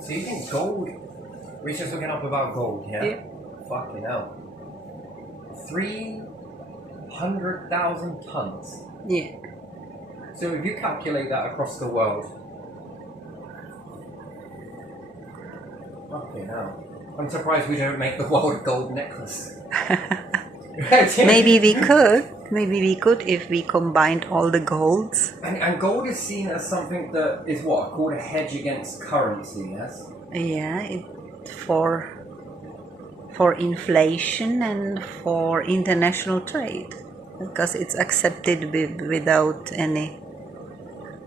So you think gold? We're just looking up about gold, yeah? Yeah. Fucking hell. 300,000 tons. Yeah. So if you calculate that across the world, fucking hell. I'm surprised we don't make the world gold necklace. Maybe we could. Maybe we could if we combined all the golds. And gold is seen as something that is what? Called a hedge against currency, yes? Yeah, for inflation and for international trade, because it's accepted without any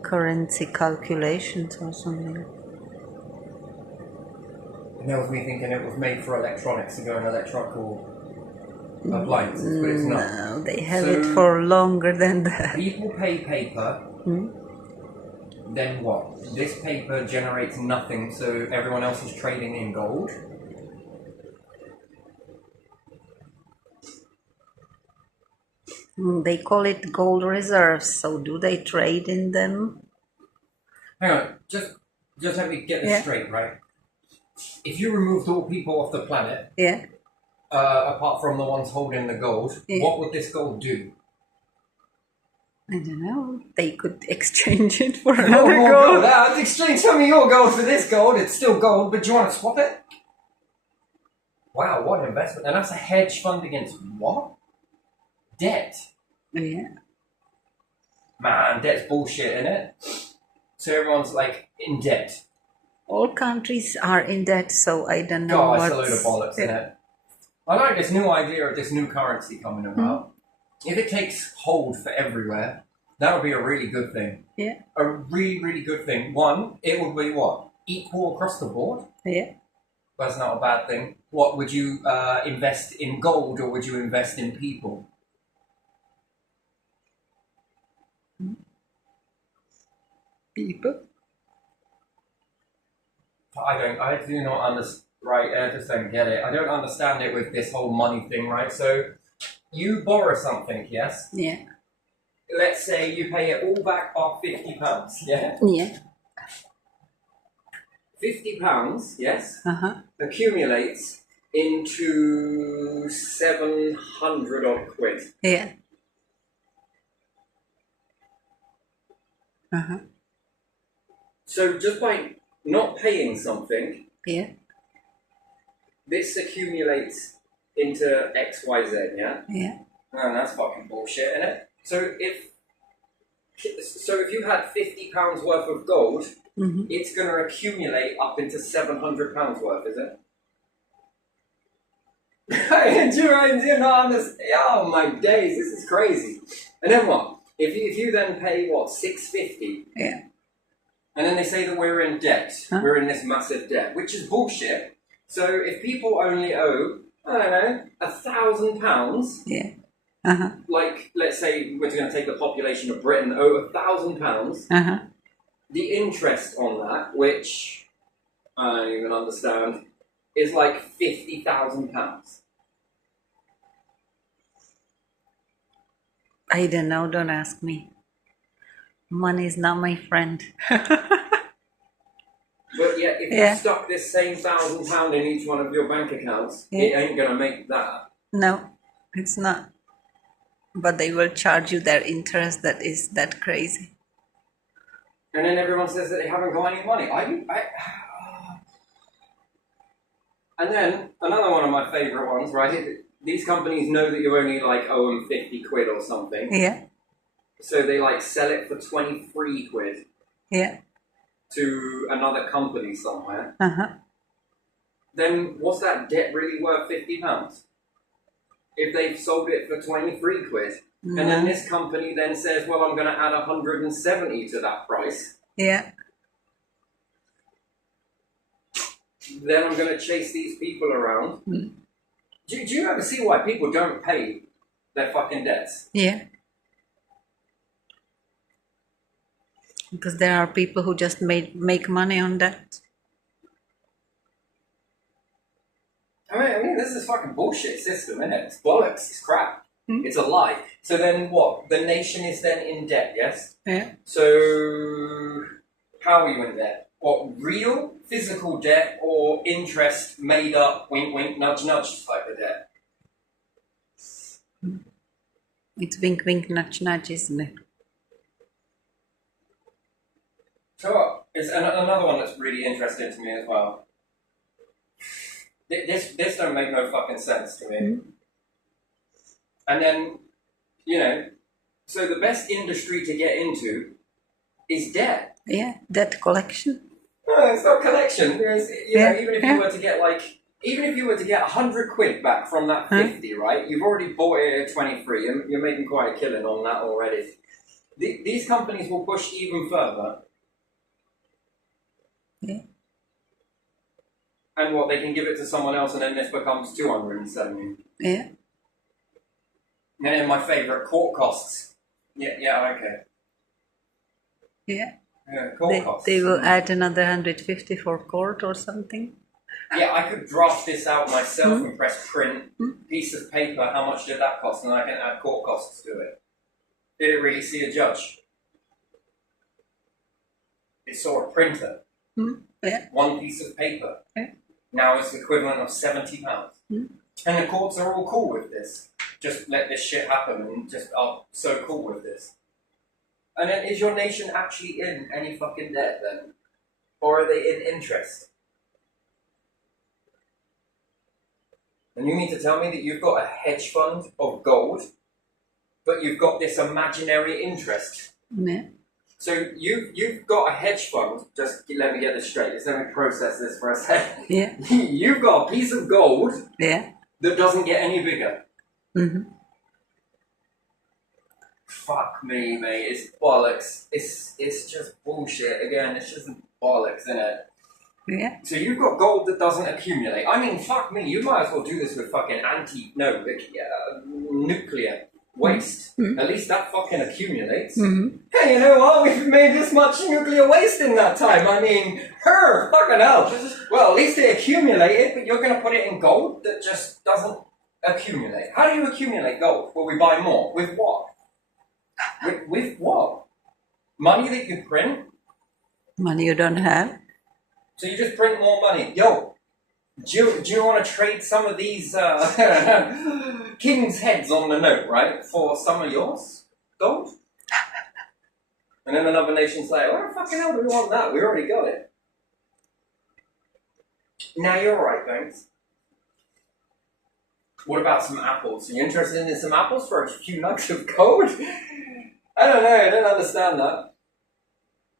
currency calculations or something. And that was me thinking it was made for electronics to go in electrical appliances, but it's not. No, they have it for longer than that. People pay paper. Then what? This paper generates nothing, so everyone else is trading in gold. They call it gold reserves, so do they trade in them? Hang on, just let me get this straight, right? If you removed all people off the planet, apart from the ones holding the gold, what would this gold do? I don't know. They could exchange it for another gold. I'd exchange some of your gold for this gold. It's still gold, but do you want to swap it? Wow, what an investment. And that's a hedge fund against what? Debt. Yeah. Man, debt's bullshit, innit? So everyone's like in debt. All countries are in debt, so I don't know God, it's a load of bollocks, innit? I like this new idea of this new currency coming about. If it takes hold for everywhere, that would be a really good thing. Yeah. A really, really good thing. One, it would be what? Equal across the board? Yeah. That's not a bad thing. What, would you invest in gold or would you invest in people? People? I do not understand, right, I just don't get it. I don't understand it with this whole money thing, right? So, you borrow something, yes? Yeah. Let's say you pay it all back by £50, yeah? Yeah. £50, yes? Accumulates into 700 odd quid. Yeah. So just by not paying something, this accumulates into XYZ, yeah? Yeah. Man, that's fucking bullshit, isn't it? So if you had £50 worth of gold, it's going to accumulate up into £700 worth, is it? Do you not understand? Oh my days, this is crazy. And then what? If you then pay what, $650? Yeah. And then they say that we're in debt. We're in this massive debt, which is bullshit. So if people only owe, I don't know, £1,000. Yeah. Like, let's say we're going to take the population of Britain, owe £1,000. The interest on that, which I don't even understand, is like £50,000. I don't know, don't ask me. Money is not my friend. But yeah, if you stuck this same £1,000 in each one of your bank accounts, it ain't going to make that. No, it's not. But they will charge you their interest that is that crazy. And then everyone says that they haven't got any money. And then another one of my favourite ones, right? These companies know that you only like owe them 50 quid or something. Yeah. So they like sell it for 23 quid. Yeah. To another company somewhere. Then what's that debt really worth £50? If they've sold it for 23 quid. And then this company then says, well, I'm going to add 170 to that price. Yeah. Then I'm going to chase these people around. Do you ever see why people don't pay their fucking debts? Yeah. Because there are people who just make money on that. I mean, this is fucking bullshit system, isn't it? It's bollocks. It's crap. It's a lie. So then what? The nation is then in debt, yes? Yeah. So how are you in debt? What, real physical debt or interest made up, wink wink, nudge nudge type of debt? It's wink wink nudge nudge, isn't it? So it's another one that's really interesting to me as well. This don't make no fucking sense to me. Mm. And then, you know, so the best industry to get into is debt. Yeah, debt collection. No, it's not collection. There's, you know, even if yeah. you were to get even if you were to get 100 quid back from that 50, right? You've already bought it at 23. You're making quite a killing on that already. These companies will push even further. Yeah. And what, they can give it to someone else and then this becomes 270. Yeah. And then my favourite, court costs. Yeah, okay. Yeah. Yeah, court costs. They will add another 150 for court or something. Yeah, I could draft this out myself and press print, piece of paper, how much did that cost? And I can add court costs to it. Did it really see a judge? It saw a printer. Yeah. One piece of paper. Yeah. Now it's the equivalent of £70. And the courts are all cool with this. Just let this shit happen and just are so cool with this. And then is your nation actually in any fucking debt then? Or are they in interest? And you mean to tell me that you've got a hedge fund of gold, but you've got this imaginary interest? Yeah. So you've got a hedge fund, just let me get this straight, just let me process this for a second. Yeah. You've got a piece of gold Yeah. that doesn't get any bigger. Mm-hmm. Fuck me, mate, it's bollocks. It's just bullshit. Again, it's just bollocks, innit? Yeah. So you've got gold that doesn't accumulate. I mean, fuck me, you might as well do this with fucking nuclear waste. At least that fucking accumulates. Hey, you know what? We've made this much nuclear waste in that time. I mean, fucking hell. Well, at least it accumulated, but you're going to put it in gold that just doesn't accumulate. How do you accumulate gold? Well, we buy more. With what? With what? Money that you print? Money you don't have? So you just print more money. Yo, do you want to trade some of these king's heads on the note, right, for some of yours? Gold? And then another nation's like, where the fucking hell do we want that? We already got it. Now you're right, thanks. What about some apples? Are you interested in some apples for a few nugs of gold? I don't know, I don't understand that.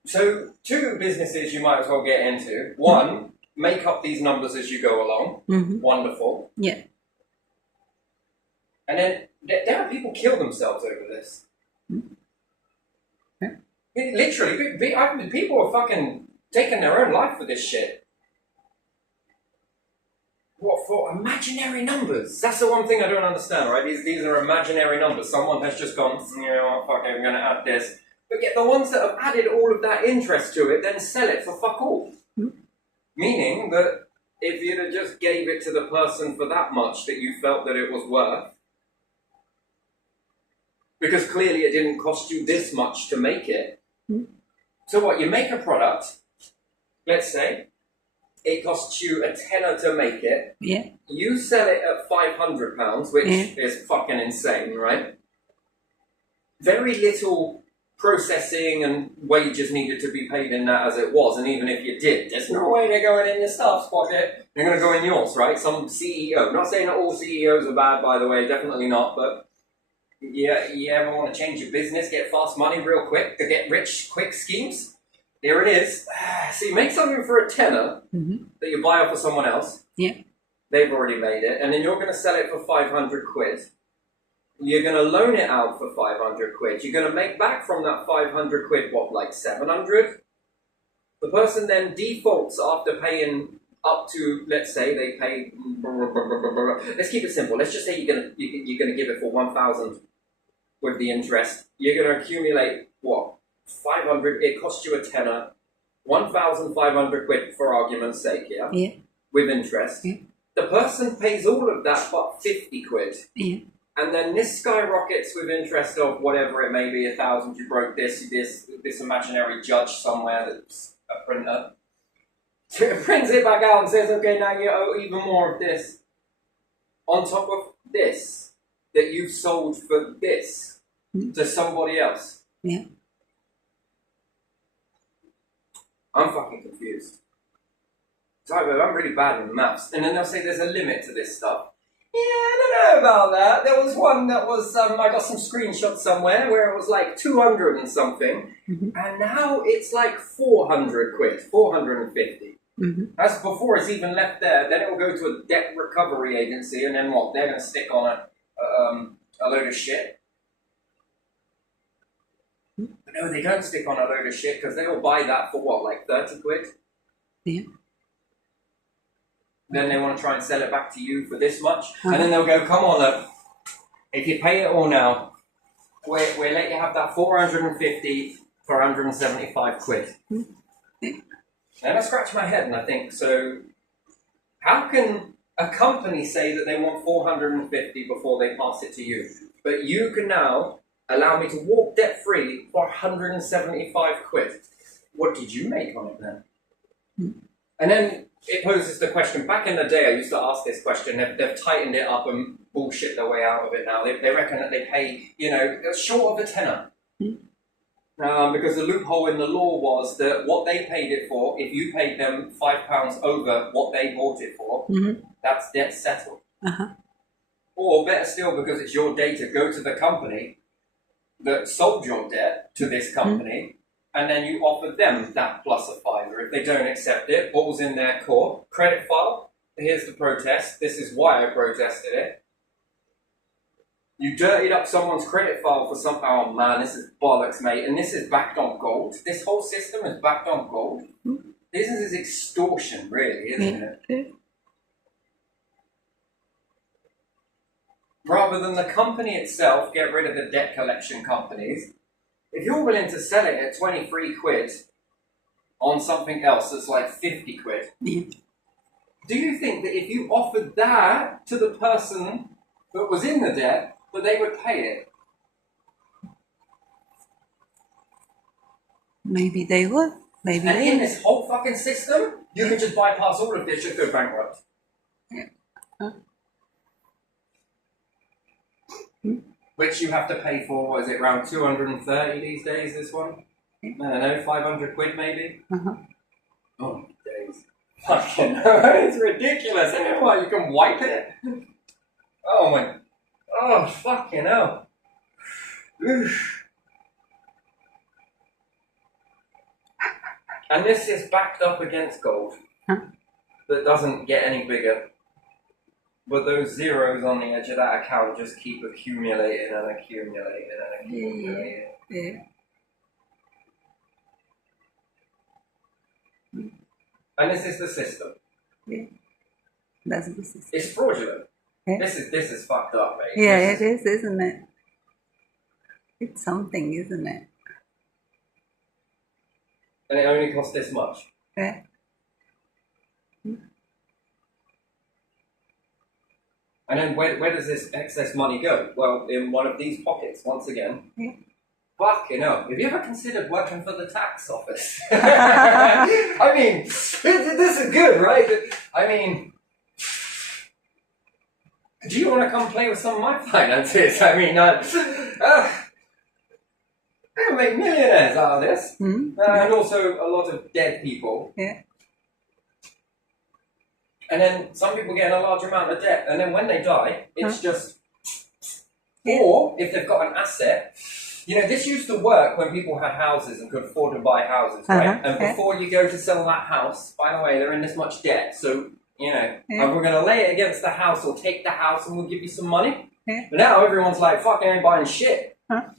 So, two businesses you might as well get into. One, make up these numbers as you go along. Wonderful. Yeah. And then there are people kill themselves over this. Literally, people are fucking taking their own life for this shit. What for? Imaginary numbers. That's the one thing I don't understand, right? These are imaginary numbers. Someone has just gone, you know what, fuck it, I'm going to add this. But yet the ones that have added all of that interest to it then sell it for fuck all. Meaning that if you'd have just gave it to the person for that much that you felt that it was worth, because clearly it didn't cost you this much to make it. So what, you make a product, let's say, it costs you a tenner to make it. Yeah. You sell it at £500, which is fucking insane, right? Very little processing and wages needed to be paid in that as it was, and even if you did, there's no way they're going in your staff's pocket. They're going to go in yours, right? Some CEO. Not saying that all CEOs are bad, by the way, definitely not, but yeah, you ever want to change your business, get fast money real quick, to get rich quick schemes? Here it is. So you make something for a tenner that you buy off of someone else. Yeah. They've already made it, and then you're going to sell it for 500 quid. You're going to loan it out for 500 quid. You're going to make back from that 500 quid, what, like 700? The person then defaults after paying up to, let's say, they pay, let's keep it simple. Let's just say you're going to give it for 1,000 with the interest. You're going to accumulate, what, 500, it costs you a tenner, 1,500 quid for argument's sake, yeah? Yeah. With interest. Yeah. The person pays all of that but 50 quid. Yeah. And then this skyrockets with interest of whatever it may be, 1,000, you broke this imaginary judge somewhere that's a printer. prints it back out and says, okay, now you owe even more of this on top of this that you've sold for this to somebody else. Yeah. I'm fucking confused. Sorry, but I'm really bad in maths. And then they'll say there's a limit to this stuff. Yeah, I don't know about that. There was one that was, I got some screenshots somewhere where it was like 200 and something. And now it's like 400 quid, 450. That's before it's even left there. Then it will go to a debt recovery agency, and then what? They're going to stick on a load of shit. But no, they don't stick on a load of shit because they will buy that for what, like 30 quid? Yeah. Then they want to try and sell it back to you for this much. And then they'll go, come on, look, if you pay it all now, we'll let you have that 450 for 175 quid. And I scratch my head and I think, so how can a company say that they want 450 before they pass it to you? But you can now allow me to walk debt-free for 175 quid. What did you make on it then? And then it poses the question, back in the day I used to ask this question, they've tightened it up and bullshit their way out of it now. They reckon that they pay, short of a tenner. Because the loophole in the law was that what they paid it for, if you paid them £5 over what they bought it for, that's debt settled. Or better still, because it's your data, go to the company that sold your debt to this company, and then you offer them that plus a fiver. If they don't accept it, ball's in their court. Credit file, here's the protest. This is why I protested it. You dirtied up someone's credit file for something. Oh man, this is bollocks, mate. And this is backed on gold. This whole system is backed on gold. This is extortion, really, isn't it? Rather than the company itself get rid of the debt collection companies, if you're willing to sell it at 23 quid on something else that's like 50 quid, do you think that if you offered that to the person that was in the debt, that they would pay it? Maybe they would. Maybe and they in would. this whole fucking system, you can just bypass all of this, just go bankrupt. Which you have to pay for, what is it, around 230 these days, this one? I don't know, 500 quid maybe? Oh, days. Fucking it's ridiculous. And then what, you can wipe it? Oh my, oh fucking hell. Oof. And this is backed up against gold. That doesn't get any bigger. But those zeros on the edge of that account just keep accumulating and accumulating and accumulating. And this is the system. That's the system. It's fraudulent. This is fucked up, mate. Yeah, it is, isn't it? It's something, isn't it? And it only costs this much. Yeah. And then where does this excess money go? Well, in one of these pockets, once again. Fucking hell. Have you ever considered working for the tax office? I mean, this is good, right? I mean, do you want to come play with some of my finances? I mean, I can make millionaires out of this. And also a lot of dead people. And then some people get in a large amount of debt, and then when they die, it's just... Or, if they've got an asset... this used to work when people had houses and could afford to buy houses, right? And before you go to sell that house, by the way, they're in this much debt, so, and we're going to lay it against the house or take the house and we'll give you some money. But now everyone's like, fuck, I ain't buying shit. And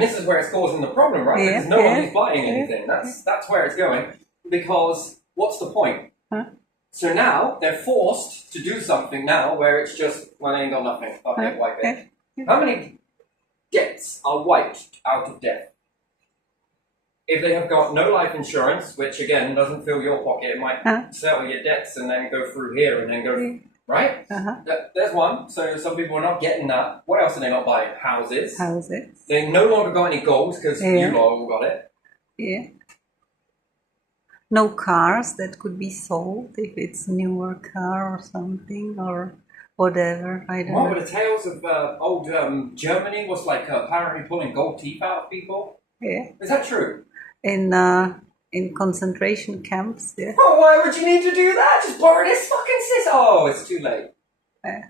this is where it's causing the problem, right? Because no one is buying anything. That's where it's going. Because... what's the point? So now they're forced to do something now where it's just, well, they ain't got nothing. Okay, wipe it. How many debts are wiped out of debt? If they have got no life insurance, which again doesn't fill your pocket, it might settle your debts and then go through here and then go, right? There's one. So some people are not getting that. What else are they not buying? Houses. They no longer got any gold because you all got it. No cars that could be sold if it's newer car or something or whatever. I don't know. What were the tales of old Germany was like apparently pulling gold teeth out of people? Yeah. Is that true? In concentration camps, yeah. Oh, why would you need to do that? Just borrow this fucking system. Oh, it's too late. Yeah.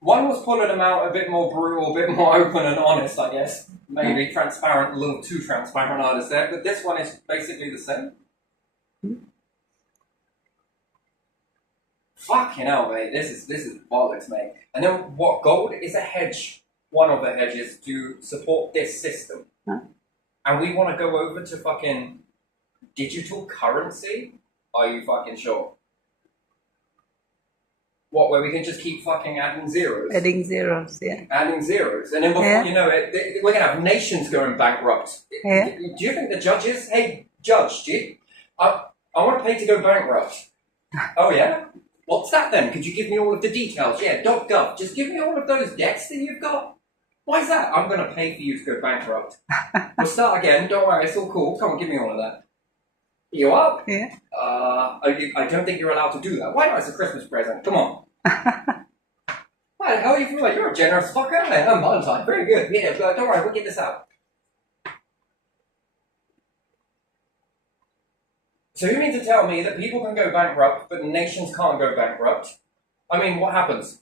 One was pulling them out a bit more brutal, a bit more open and honest, I guess. Maybe transparent, a little too transparent, I'd have said. But this one is basically the same. Fucking hell, mate. This is bollocks, mate. And then what? Gold is a hedge, one of the hedges to support this system. And we want to go over to fucking digital currency? Are you fucking sure? What, where we can just keep fucking adding zeros? Adding zeros, yeah. Adding zeros. And then before you know it, we're going to have nations going bankrupt. Yeah. Do you think the judges, hey, judge, I want to pay to go bankrupt. Oh, yeah? What's that then? Could you give me all of the details? Yeah, .gov. Just give me all of those debts that you've got. Why is that? I'm going to pay for you to go bankrupt. We'll start again. Don't worry, it's all cool. Come on, give me all of that. You up? Yeah. I don't think you're allowed to do that. Why not? It's a Christmas present. Come on. Why the hell are you feeling like you're a generous fucker, man? I'm Valentine. Very good. Yeah, but don't worry, we'll get this out. So you mean to tell me that people can go bankrupt, but nations can't go bankrupt? I mean, what happens?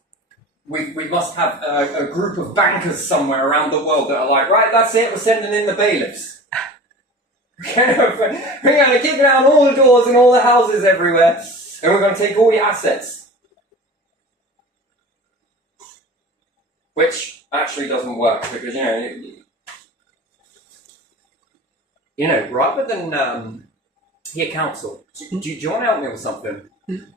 We must have a group of bankers somewhere around the world that are like, right, that's it, we're sending in the bailiffs. We're going to kick down all the doors in all the houses everywhere, and we're going to take all your assets. Which actually doesn't work, because, rather than hear counsel, do you want to help me with something?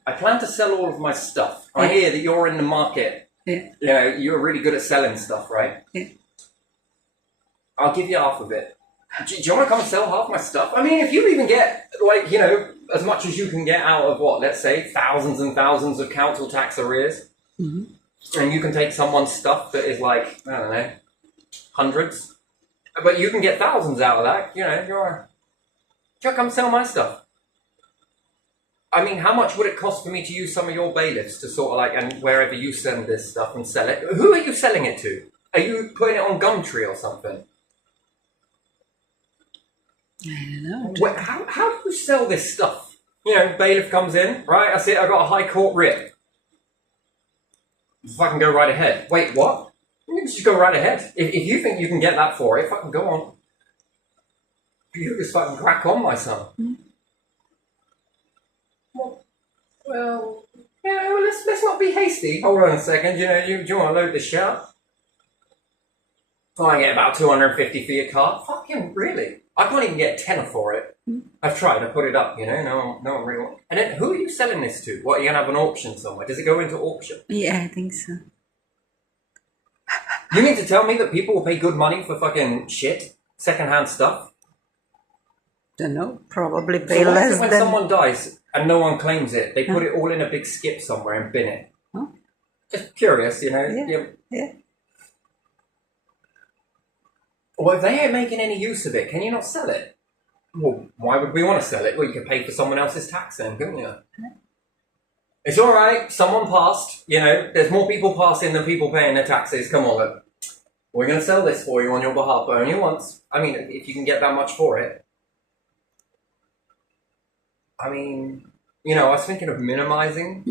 I plan to sell all of my stuff. I hear that you're in the market. Yeah. You're really good at selling stuff, right? Yeah. I'll give you half of it. Do you want to come and sell half my stuff? I mean, if you even get, as much as you can get out of let's say, thousands and thousands of council tax arrears, and you can take someone's stuff that is like, I don't know, hundreds, but you can get thousands out of that, you're... Do you come sell my stuff? I mean, how much would it cost for me to use some of your bailiffs to sort of and wherever you send this stuff and sell it? Who are you selling it to? Are you putting it on Gumtree or something? I don't know. How do you sell this stuff? Bailiff comes in, right? I see, I got a high court writ. Fucking go right ahead. Wait, what? You can just go right ahead. If you think you can get that for it, fucking go on. You just fucking crack on, my son. Well, let's not be hasty. Hold on a second. Do you want to load this shit up? I get about 250 for your car. Fucking really? I can't even get a tenner for it. I've tried. I put it up. No one really wants. And then who are you selling this to? What, are you gonna have an auction somewhere? Does it go into auction? Yeah, I think so. You mean to tell me that people will pay good money for fucking shit, secondhand stuff? Don't know. Probably pay so less when than... someone dies and no one claims it, they put it all in a big skip somewhere and bin it. Huh? Just curious, Yeah. Well, if they ain't making any use of it, can you not sell it? Well, why would we want to sell it? Well, you can pay for someone else's tax then, couldn't you? It's all right. Someone passed. There's more people passing than people paying their taxes. Come on, look. We're going to sell this for you on your behalf, but only once. I mean, if you can get that much for it. I mean, I was thinking of minimizing.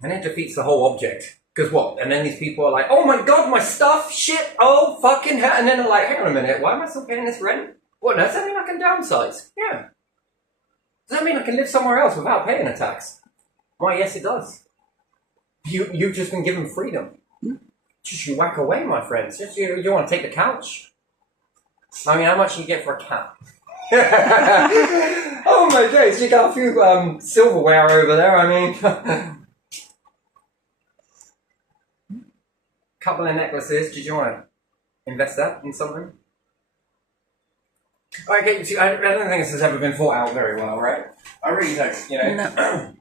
And it defeats the whole object. Because what? And then these people are like, oh my god, my stuff, shit, oh fucking hell. And then they're like, hang on a minute, why am I still paying this rent? What, does that mean I can downsize? Yeah. Does that mean I can live somewhere else without paying a tax? Why, yes it does. You've just been given freedom. Just you whack away, my friends. Just you want to take the couch? I mean, how much do you get for a cat? Oh my days, you got a few silverware over there, I mean. Couple of necklaces, did you want to invest that in something? Okay, see, I don't think this has ever been thought out very well, right? I really don't, No.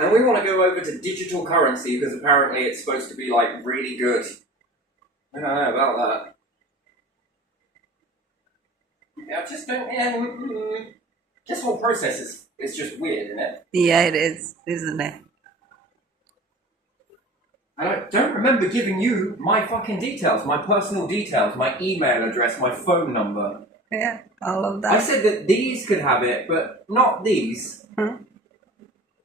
And we want to go over to digital currency because apparently it's supposed to be like really good. I don't know about that. Yeah, I just don't. Yeah, this whole process is just weird, isn't it? Yeah, it is, isn't it? I don't remember giving you my fucking details, my personal details, my email address, my phone number. Yeah, all of that. I said that these could have it, but not these. Hmm?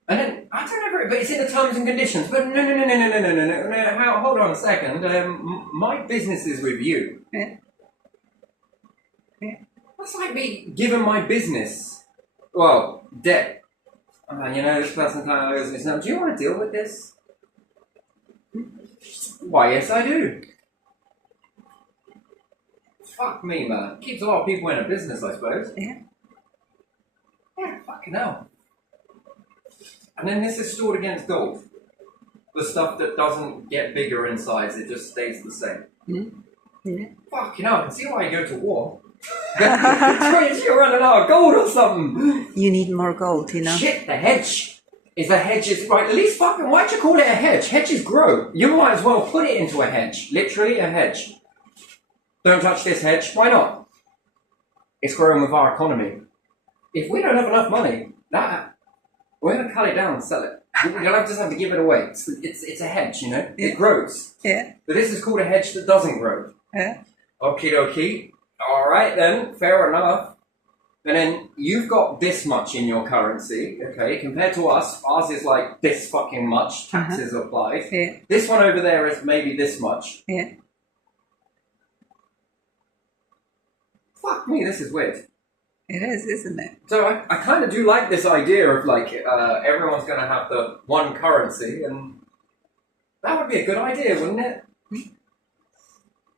And then I don't know, but it's in the terms and conditions. But no. Hold on a second. My business is with you. Yeah. Yeah. That's like me giving my business, well, debt. This person kind of owes me something. Do you want to deal with this? Why, yes, I do. Fuck me, man. Keeps a lot of people in a business, I suppose. Yeah. Yeah, fucking hell. And then this is stored against gold. The stuff that doesn't get bigger in size, it just stays the same. Mm. Yeah. Fucking hell, I can see why you go to war. You're running out of gold or something. You need more gold, you know? Shit, the hedge. Is a hedge is right, at least fucking why'd you call it a hedge? Hedges grow. You might as well put it into a hedge. Literally a hedge. Don't touch this hedge. Why not? It's growing with our economy. If we don't have enough money, we're gonna cut it down and sell it. You'll just have to give it away. It's a hedge, you know? Yeah. It grows. Yeah. But this is called a hedge that doesn't grow. Yeah. Okie dokie. Alright then, fair enough. And then you've got this much in your currency, okay? Compared to us, ours is like this fucking much, taxes applied. Yeah. This one over there is maybe this much. Yeah. Fuck me, this is weird. It is, isn't it? So I kind of do like this idea of like everyone's going to have the one currency, and that would be a good idea, wouldn't it?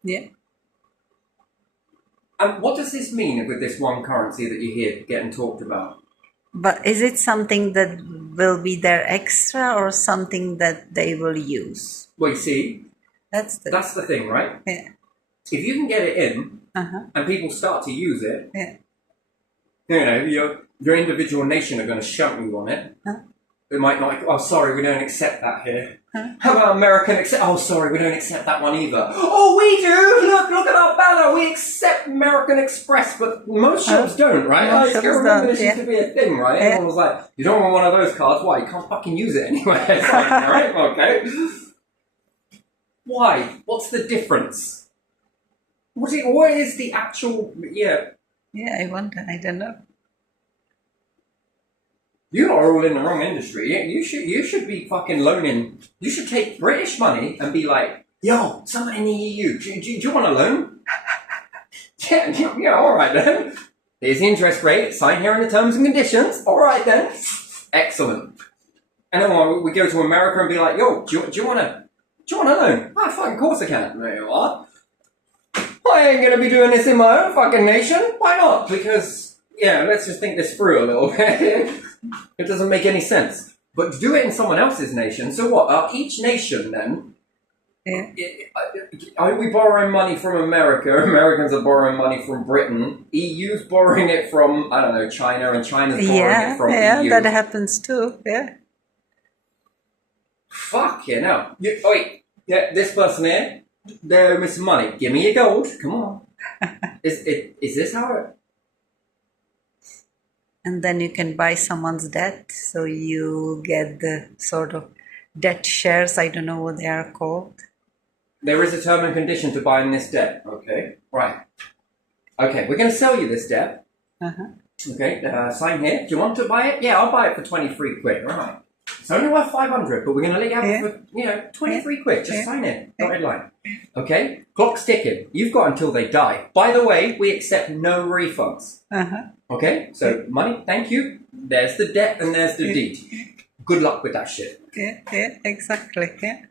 Yeah. And what does this mean with this one currency that you hear getting talked about? But is it something that will be there extra or something that they will use? Well, you see, That's that's the thing, right? Yeah. If you can get it in Uh-huh. and people start to use it, Yeah. your individual nation are going to shout you on it. Huh? They might not, oh, sorry, we don't accept that here. Huh? How about American accept? Oh, sorry, we don't accept that one either. Oh, we do! Look at our banner. We accept American Express, but most shops don't, right? Most I shops remember don't, this used to be a thing, right? Yeah. Everyone was like, you don't want one of those cards? Why? You can't fucking use it anyway. It's like, all right, okay. Why? What's the difference? What is the actual? Yeah. Yeah, I wonder. I don't know. You lot are all in the wrong industry. Yeah, you should be fucking loaning. You should take British money and be like, yo, someone in the EU, do you want a loan? yeah, all right then. Here's the interest rate. Sign here in the terms and conditions. All right then. Excellent. And then we go to America and be like, yo, do you want a loan? Ah, fucking course I can. There you are. I ain't gonna be doing this in my own fucking nation. Why not? Because, yeah, let's just think this through a little bit. It doesn't make any sense. But do it in someone else's nation. So what? Each nation then, Yeah. are we borrowing money from America? Americans are borrowing money from Britain. EU's borrowing it from, I don't know, China, and China's borrowing it from EU. That happens too. Yeah. Fuck yeah, no. Wait, yeah, this person here, they're missing money. Give me your gold. Come on. Is this how it... And then you can buy someone's debt, so you get the sort of debt shares. I don't know what they are called. There is a term and condition to buying this debt. Okay, right. Okay, we're going to sell you this debt. Uh-huh. Okay, sign here. Do you want to buy it? Yeah, I'll buy it for 23 quid. All right. It's only worth 500, but we're going to let you have it for, 23 quid. Just sign it. Dotted line. Okay? Clock's ticking. You've got until they die. By the way, we accept no refunds. Uh-huh. Okay? So, money, thank you. There's the debt and there's the deed. Good luck with that shit. Yeah, exactly. Yeah.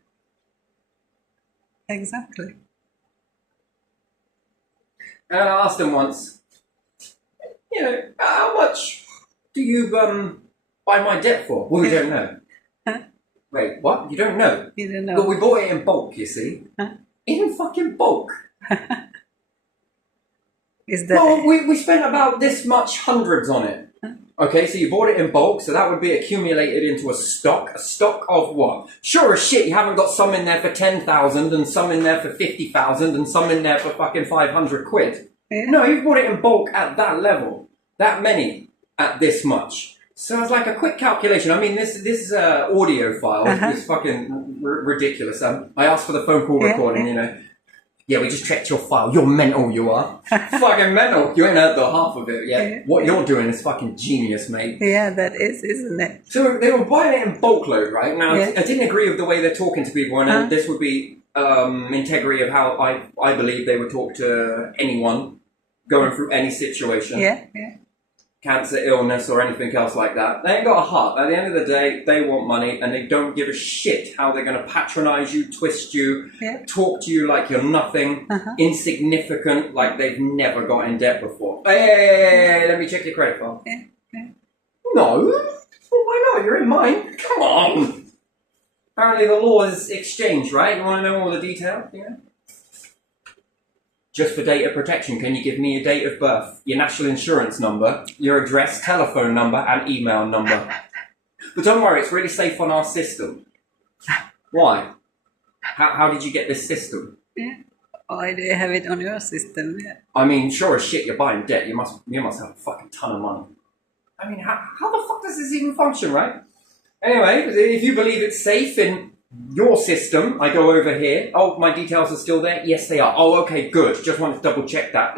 Exactly. And I asked them once, how much do you buy my debt for? Well, we don't know. Huh? Wait, what? You don't know? You don't know. But we bought it in bulk, you see. Huh? In fucking bulk. Is that... Well, we spent about this much hundreds on it. Okay, so you bought it in bulk, so that would be accumulated into a stock. A stock of what? Sure as shit, you haven't got some in there for 10,000 and some in there for 50,000 and some in there for fucking 500 quid. Yeah. No, you bought it in bulk at that level. That many at this much. So it's like a quick calculation. I mean, this audio file is fucking ridiculous. I asked for the phone call recording, you know. Yeah, we just checked your file. You're mental, you are. Fucking mental. You ain't heard the half of it yet. What you're doing is fucking genius, mate. Yeah, that is, isn't it? So they were buying it in bulk load, right? Now, I didn't agree with the way they're talking to people, and this would be integrity of how I believe they would talk to anyone going through any situation. Yeah. Cancer, illness, or anything else like that. They ain't got a heart. At the end of the day, they want money, and they don't give a shit how they're going to patronize you, twist you, talk to you like you're nothing, insignificant, like they've never got in debt before. Hey, let me check your credit file. No? Well, why not? You're in mine. Come on. Apparently the law is exchange, right? You want to know all the details? Yeah. Just for data protection, can you give me your date of birth, your national insurance number, your address, telephone number, and email number? But don't worry, it's really safe on our system. Why? How did you get this system? Yeah. Why do you have it on your system? Yeah. I mean, sure as shit, you're buying debt. You must have a fucking ton of money. I mean, how the fuck does this even function, right? Anyway, if you believe it's safe in your system, I go over here. Oh, my details are still there? Yes, they are. Oh, okay, good. Just wanted to double check that.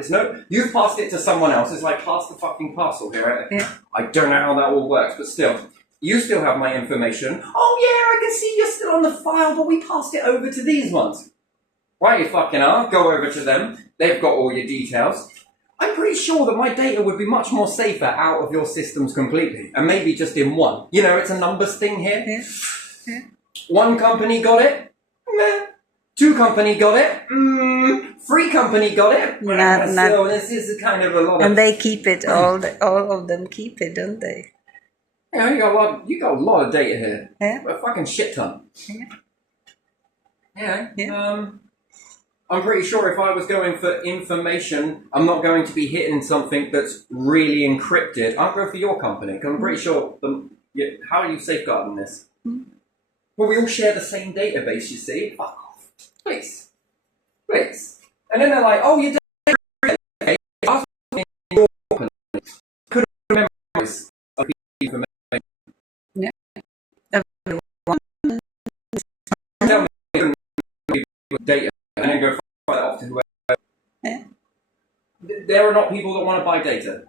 You've passed it to someone else. It's like pass the fucking parcel here, right? Yeah. I don't know how that all works, but still. You still have my information. Oh, yeah, I can see you're still on the file, but we passed it over to these ones. Right, you fucking are. Go over to them. They've got all your details. I'm pretty sure that my data would be much more safer out of your systems completely. And maybe just in one. You know, it's a numbers thing here. Yeah. One company got it. Meh. Two company got it. Three company got it. So this is kind of a lot of... And they keep it, all of them keep it, don't they? Yeah, you got a lot of data here. Yeah. A fucking shit ton. Yeah. I'm pretty sure if I was going for information, I'm not going to be hitting something that's really encrypted. I'll go for your company, because I'm pretty sure... how are you safeguarding this? Well, we all share the same database, you see. Fuck off. Please. And then they're like, oh, you don't okay. I was in your company. Couldn't remember this information. Yeah. Tell me data and then go find it off to whoever. Yeah. There are not people that want to buy data.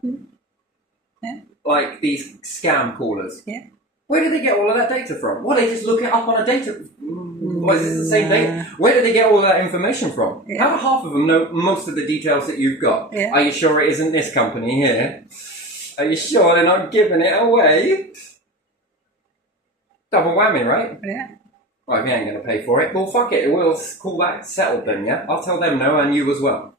Yeah. Like these scam callers. Yeah. Where do they get all of that data from? Well, they just look it up on a data... What, is it the same thing? Where do they get all that information from? Yeah. How do half of them know most of the details that you've got? Yeah. Are you sure it isn't this company here? Are you sure they're not giving it away? Double whammy, right? Yeah. Well, if you ain't going to pay for it, well, fuck it. We'll call that settled then, yeah? I'll tell them no, and you as well.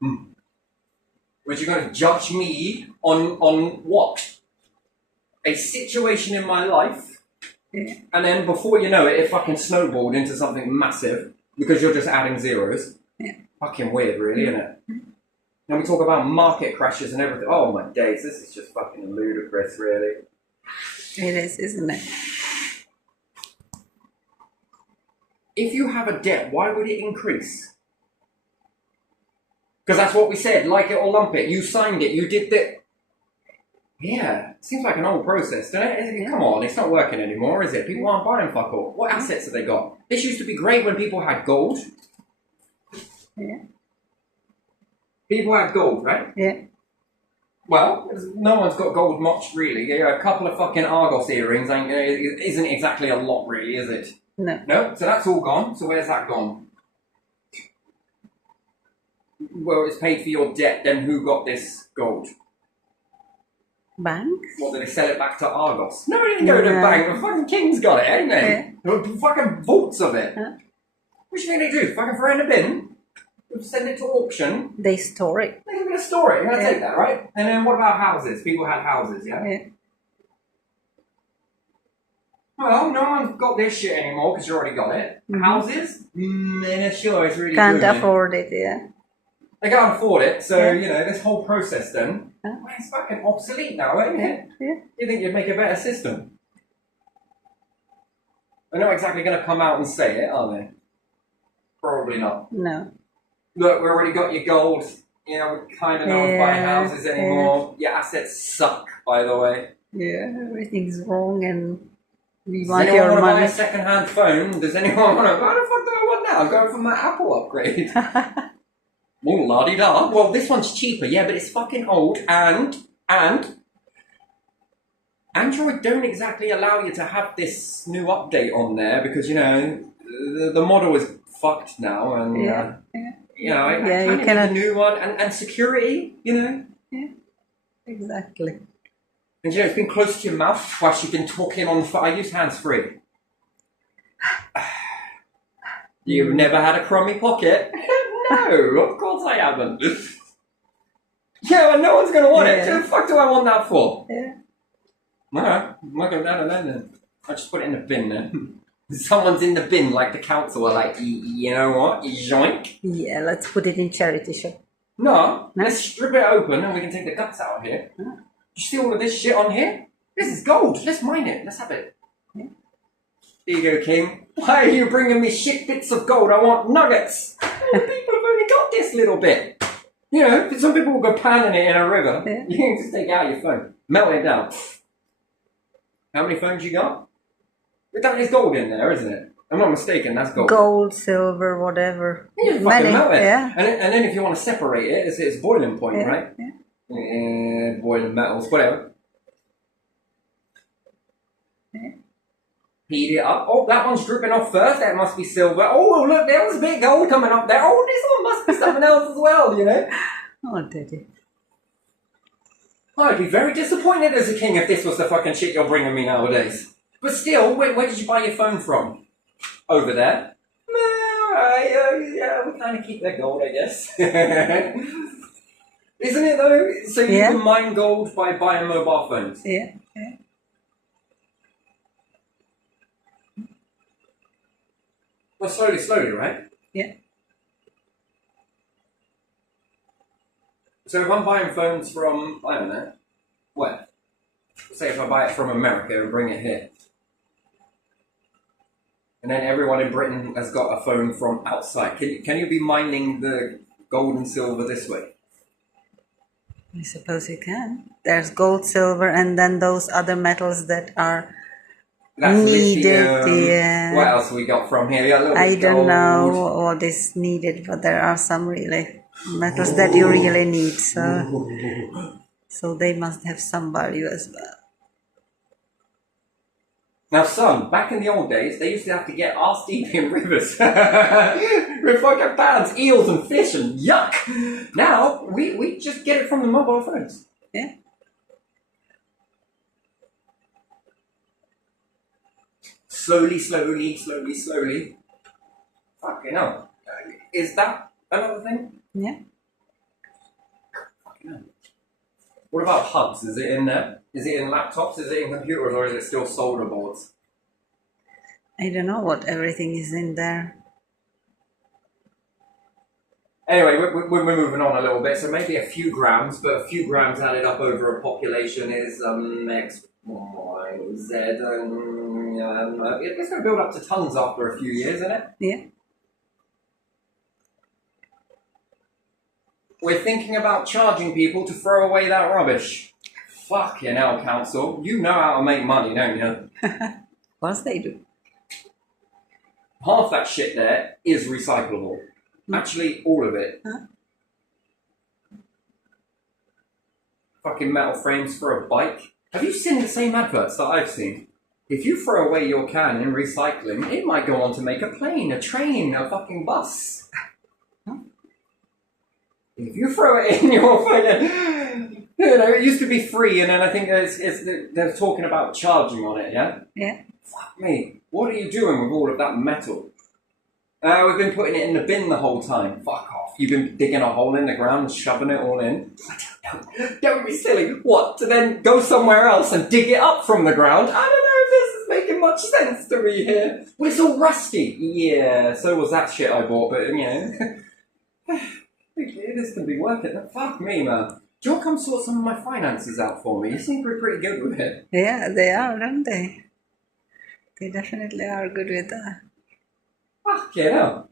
But you're going to judge me on what? A situation in my life, and then before you know it, it fucking snowballed into something massive because you're just adding zeros. Yeah. Fucking weird, really, isn't it? And we talk about market crashes and everything. Oh my days, this is just fucking ludicrous, really. It is, isn't it? If you have a debt, why would it increase? Because that's what we said, like it or lump it. You signed it, you did that. Yeah, it seems like an old process, doesn't it? Come on, it's not working anymore, is it? People aren't buying fuck all. What assets have they got? This used to be great when people had gold. Yeah. People had gold, right? Yeah. Well, no one's got gold much, really. Yeah, a couple of fucking Argos earrings isn't exactly a lot, really, is it? No. No, so that's all gone. So where's that gone? Well, it's paid for your debt, then who got this gold? Banks? What, did they sell it back to Argos? No, it didn't go to the bank. The fucking king's got it, ain't they? Yeah. Fucking vaults of it. Huh? What do you think they do? Fucking throw it in a bin? Send it to auction? They store it. They're going to store it. You're going to take that, right? And then what about houses? People had houses, yeah? Well, no one's got this shit anymore because you already got it. Houses? Sure, it's really Can't booming. afford it, yeah. They can't afford it, so, Yeah. you know, this whole process then, Huh? well, it's fucking obsolete now, isn't it? Yeah. You think you'd make a better system? They're not exactly going to come out and say it, are they? Probably not. No. Look, we already got your gold. You know, we kind of don't buy houses anymore. Your assets suck, by the way. Yeah, everything's wrong and we Does want anyone your want to buy money. a second-hand phone? Does anyone want to? What the fuck do I want now? I'm going for my Apple upgrade. Oh, la-di-da. Well, this one's cheaper, yeah, but it's fucking old, and Android don't exactly allow you to have this new update on there because, you know, the model is fucked now, and, Yeah. you know, I Yeah, you kind of cannot- need a new one, and security, you know. Exactly. And, you know, it's been close to your mouth whilst you've been talking on the phone. I use hands-free. You've never had a crummy pocket? No, of course I haven't. Yeah, but no one's going to want it. Yeah. What the fuck do I want that for? Yeah. Alright, I'm not going down then. I'll just put it in the bin then. Someone's in the bin, like the council are like, you know what? Yoink. Yeah, let's put it in charity shop. No, let's strip it open and we can take the guts out of here. Huh? You see all of this shit on here? This is gold. Let's mine it. Let's have it. Yeah. Here you go, King. Why are you bringing me shit bits of gold? I want nuggets. Well, people have only got this little bit. You know, some people will go panning it in a river. Yeah. You can just take out your phone, melt it down. How many phones you got? That is gold in there, isn't it? I'm not mistaken, that's gold. Gold, silver, whatever. You just Many, fucking melt it. yeah. And then if you want to separate it, it's boiling point, Yeah, right? yeah. Boiling metals, whatever. Yeah. Heat it up. Oh, that one's dripping off first. That must be silver. Oh, look, there was a bit of gold coming up there. Oh, this one must be something else as well, you know? Oh, Daddy. I'd be very disappointed as a king if this was the fucking shit you're bringing me nowadays. But still, where did you buy your phone from? Over there? Yeah, we kind of keep that gold, I guess. Isn't it though? So you Yeah. can mine gold by buying mobile phones. Yeah, yeah. Well, slowly, right? Yeah. So if I'm buying phones from, I don't know, where? Say if I buy it from America and bring it here. And then everyone in Britain has got a phone from outside. Can you be mining the gold and silver this way? I suppose you can. There's gold, silver, and then those other metals that are needed. Yeah. What else we got from here? Yeah, a little I bit don't gold. know what is needed, but there are some really metals that you really need. So they must have some value as well. Now, son, back in the old days, they used to have to get arse deep in rivers with fucking bands, eels, and fish, and yuck. Now we just get it from the mobile phones. Yeah. Slowly. Fucking hell. Is that another thing? Yeah. Fucking hell. What about hubs? Is it in there? Is it in laptops? Is it in computers? Or is it still solder boards? I don't know what everything is in there. Anyway, we're moving on a little bit. So maybe a few grams, but a few grams added up over a population is X, Y, Z, and it's going to build up to tons after a few years, isn't it? Yeah. We're thinking about charging people to throw away that rubbish. Fucking hell, council. You know how to make money, don't you? Of course they do. Half that shit there is recyclable. Actually, all of it. Huh? Fucking metal frames for a bike. Have you seen the same adverts that I've seen? If you throw away your can in recycling, it might go on to make a plane, a train, a fucking bus. Huh? If you throw it in your fucking... You know, it used to be free, and then I think they're talking about charging on it, yeah? Yeah. Fuck me. What are you doing with all of that metal? We've been putting it in the bin the whole time. Fuck off. You've been digging a hole in the ground and shoving it all in. Don't be silly. What? To then go somewhere else and dig it up from the ground? I don't know if this is making much sense to me here. Well, it's all rusty. Yeah, so was that shit I bought, but, you know. This can be working. Fuck me, man. Do you want to come sort some of my finances out for me? You seem to be pretty good with it. Yeah, they are, don't they? They definitely are good with that. Fuck it up.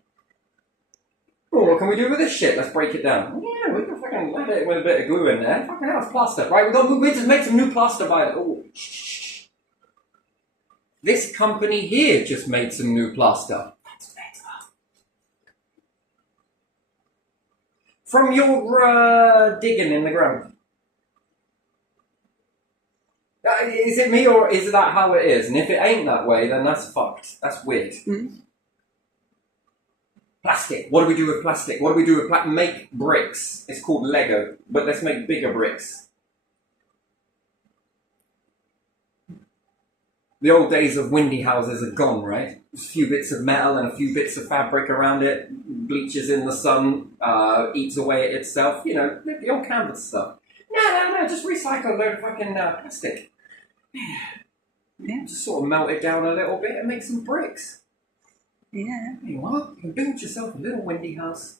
Oh, what can we do with this shit? Let's break it down. Yeah, we can fucking let it with a bit of glue in there. Fucking hell, it's plaster. Right, we just made some new plaster by it. Oh, shh. This company here just made some new plaster. That's better. From your digging in the ground. Is it me or is that how it is? And if it ain't that way, then that's fucked. That's weird. Mm. Plastic. What do we do with plastic? What do we do with plastic? Make bricks. It's called Lego, but let's make bigger bricks. The old days of windy houses are gone, right? A few bits of metal and a few bits of fabric around it, bleaches in the sun, eats away at itself. You know, the old canvas stuff. No, just recycle a load of fucking plastic. Yeah. Just sort of melt it down a little bit and make some bricks. Yeah. You know what? You can build yourself a little windy house.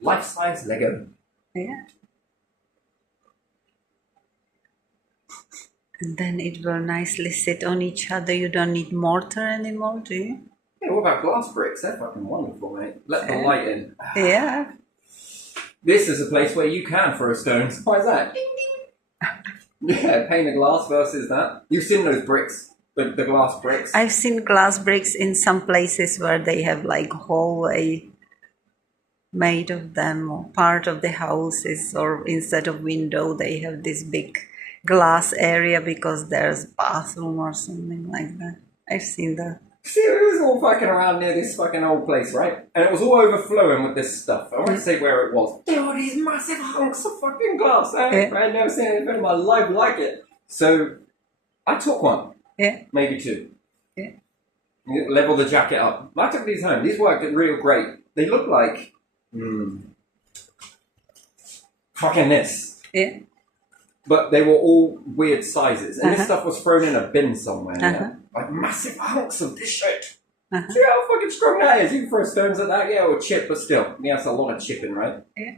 Life-size Lego. Yeah. And then it will nicely sit on each other. You don't need mortar anymore, do you? Yeah, what about glass bricks? They're fucking wonderful, mate. Let the light in. Yeah. This is a place where you can throw stones. Why is that? Ding, ding. Yeah, pane of glass versus that. You've seen those bricks. The glass bricks. I've seen glass bricks in some places where they have like hallway made of them, or part of the houses, or instead of window they have this big glass area because there's bathroom or something like that. I've seen that. See, it was all fucking around near this fucking old place, right? And it was all overflowing with this stuff. I won't say where it was. There were these massive hunks of fucking glass. I've never seen anything in my life like it. So I took one. Yeah. Maybe two. Yeah. Level the jacket up. I took these home. These worked real great. They look like fucking this. Yeah. But they were all weird sizes. And this stuff was thrown in a bin somewhere. Yeah? Like massive hunks of this shit. See how fucking strong that is? You can throw stones at that, yeah, or chip, but still. Yeah, it's a lot of chipping, right? Yeah.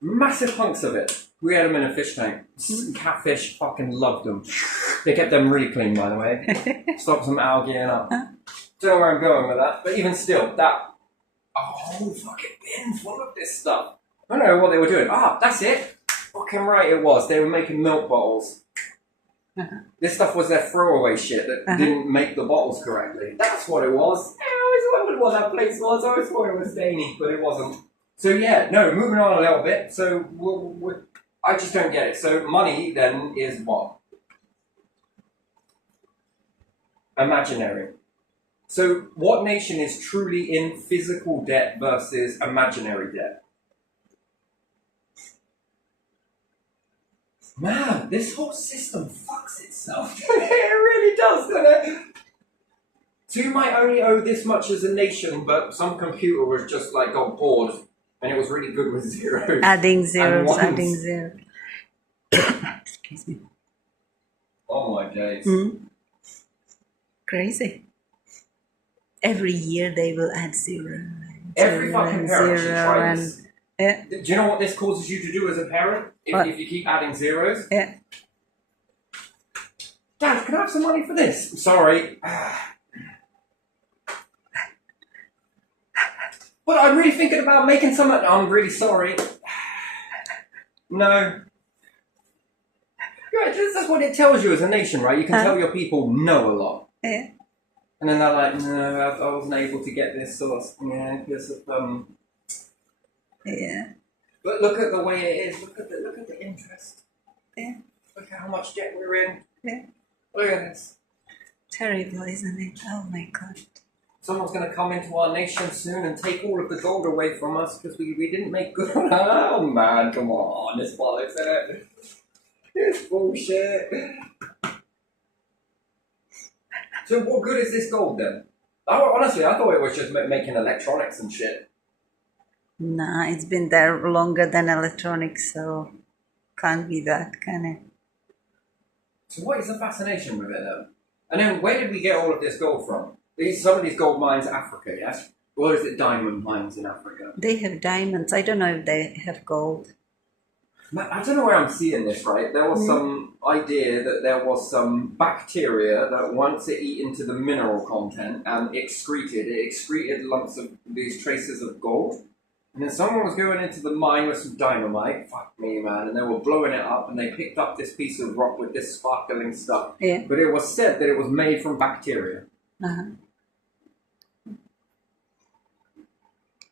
Massive hunks of it. We had them in a fish tank. Catfish fucking loved them. They kept them really clean, by the way. Stopped some algae and up. Don't know where I'm going with that, but even still, a whole fucking bin full of this stuff. I don't know what they were doing. That's it. Fucking right it was. They were making milk bottles. This stuff was their throwaway shit that didn't make the bottles correctly. That's what it was. I always wondered what that place was. I always thought it was Danny, but it wasn't. So yeah, no, moving on a little bit. So I just don't get it. So money then is what? Imaginary. So what nation is truly in physical debt versus imaginary debt? Man, this whole system fucks itself. It really does, doesn't it? So you might only owe this much as a nation, but some computer was just like got bored and it was really good with zeros. Adding zeros. Excuse me. Oh my days. Crazy. Every year they will add zero. Every fucking parent should try this. Yeah. Do you know what this causes you to do as a parent? If you keep adding zeros? Yeah. Dad, can I have some money for this? Sorry. But I'm really thinking about making some... I'm really sorry. No. Yeah, that's what it tells you as a nation, right? You can tell your people no a lot. Yeah. And then they're like, no, I wasn't able to get this source. Yeah, because of... Yeah. But look at the way it is. Look at the interest. Yeah. Look at how much debt we're in. Yeah. Look at this. Terrible, isn't it? Oh my God. Someone's going to come into our nation soon and take all of the gold away from us because we didn't make good. Oh man, come on. It's bollocks, isn't it? It's bullshit. So what good is this gold then? Honestly, I thought it was just making electronics and shit. Nah, it's been there longer than electronics, so can't be that, can it? So what is the fascination with it then? And then where did we get all of this gold from? Some of these gold mines, Africa, yes? Or is it diamond mines in Africa? They have diamonds. I don't know if they have gold. I don't know where I'm seeing this, right? There was some idea that there was some bacteria that once it eat into the mineral content and it excreted lumps of these traces of gold. And then someone was going into the mine with some dynamite, fuck me, man, and they were blowing it up and they picked up this piece of rock with this sparkling stuff. Yeah. But it was said that it was made from bacteria. Uh-huh.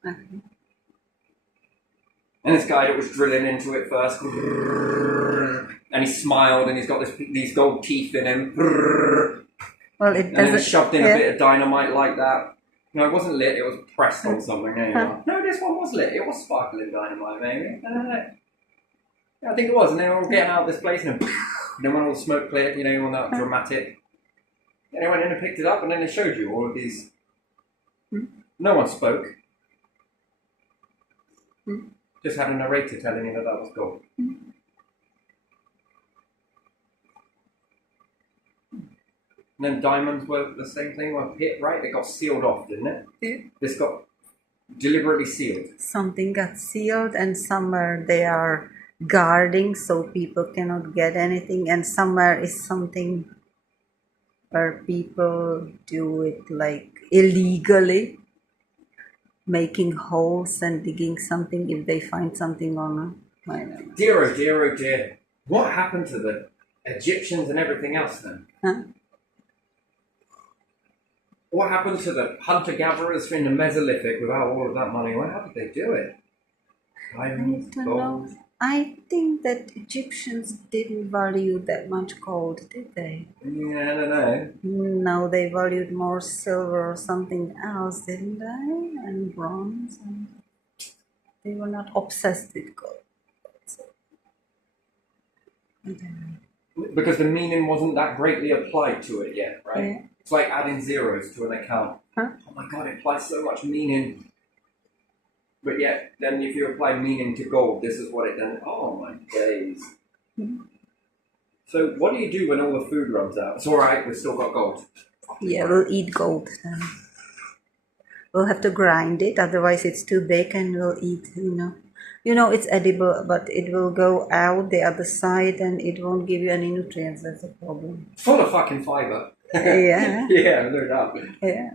Okay. And this guy that was drilling into it first, and he smiled, and he's got these gold teeth in him. Well, it and then he doesn't. shoved in a bit of dynamite like that. No, it wasn't lit, it was pressed on something. There you are. No, this one was lit. It was sparkling dynamite, maybe. Yeah, I think it was. And they were all getting out of this place, and then when all the smoke cleared, you know, all that dramatic. And they went in and picked it up, and then they showed you all of these. No one spoke. Just had a narrator telling you that was gold. And then diamonds were the same thing, were hit, right? They got sealed off, didn't it? Yeah. This got deliberately sealed. Something got sealed, and somewhere they are guarding so people cannot get anything, and somewhere is something where people do it like illegally, making holes and digging something if they find something on it. I don't know. Dear, oh dear, oh dear. What happened to the Egyptians and everything else then? Huh? What happened to the hunter-gatherers in the Mesolithic without all of that money? How did they do it? Diamonds, I don't gold. know. I think that Egyptians didn't value that much gold, did they? Yeah, I don't know. No, they valued more silver or something else, didn't they? And bronze. And they were not obsessed with gold. I don't know. Because the meaning wasn't that greatly applied to it yet, right? Yeah. It's like adding zeros to an account. Huh? Oh my god, it applies so much meaning. But yet, then if you apply meaning to gold, this is what it then. Oh my days. So, what do you do when all the food runs out? It's alright, we've still got gold. Yeah, we'll eat gold then. We'll have to grind it, otherwise it's too big, and we'll eat, You know, it's edible, but it will go out the other side and it won't give you any nutrients. That's a problem. Full of fucking fiber. Yeah. Yeah, no doubt. Yeah.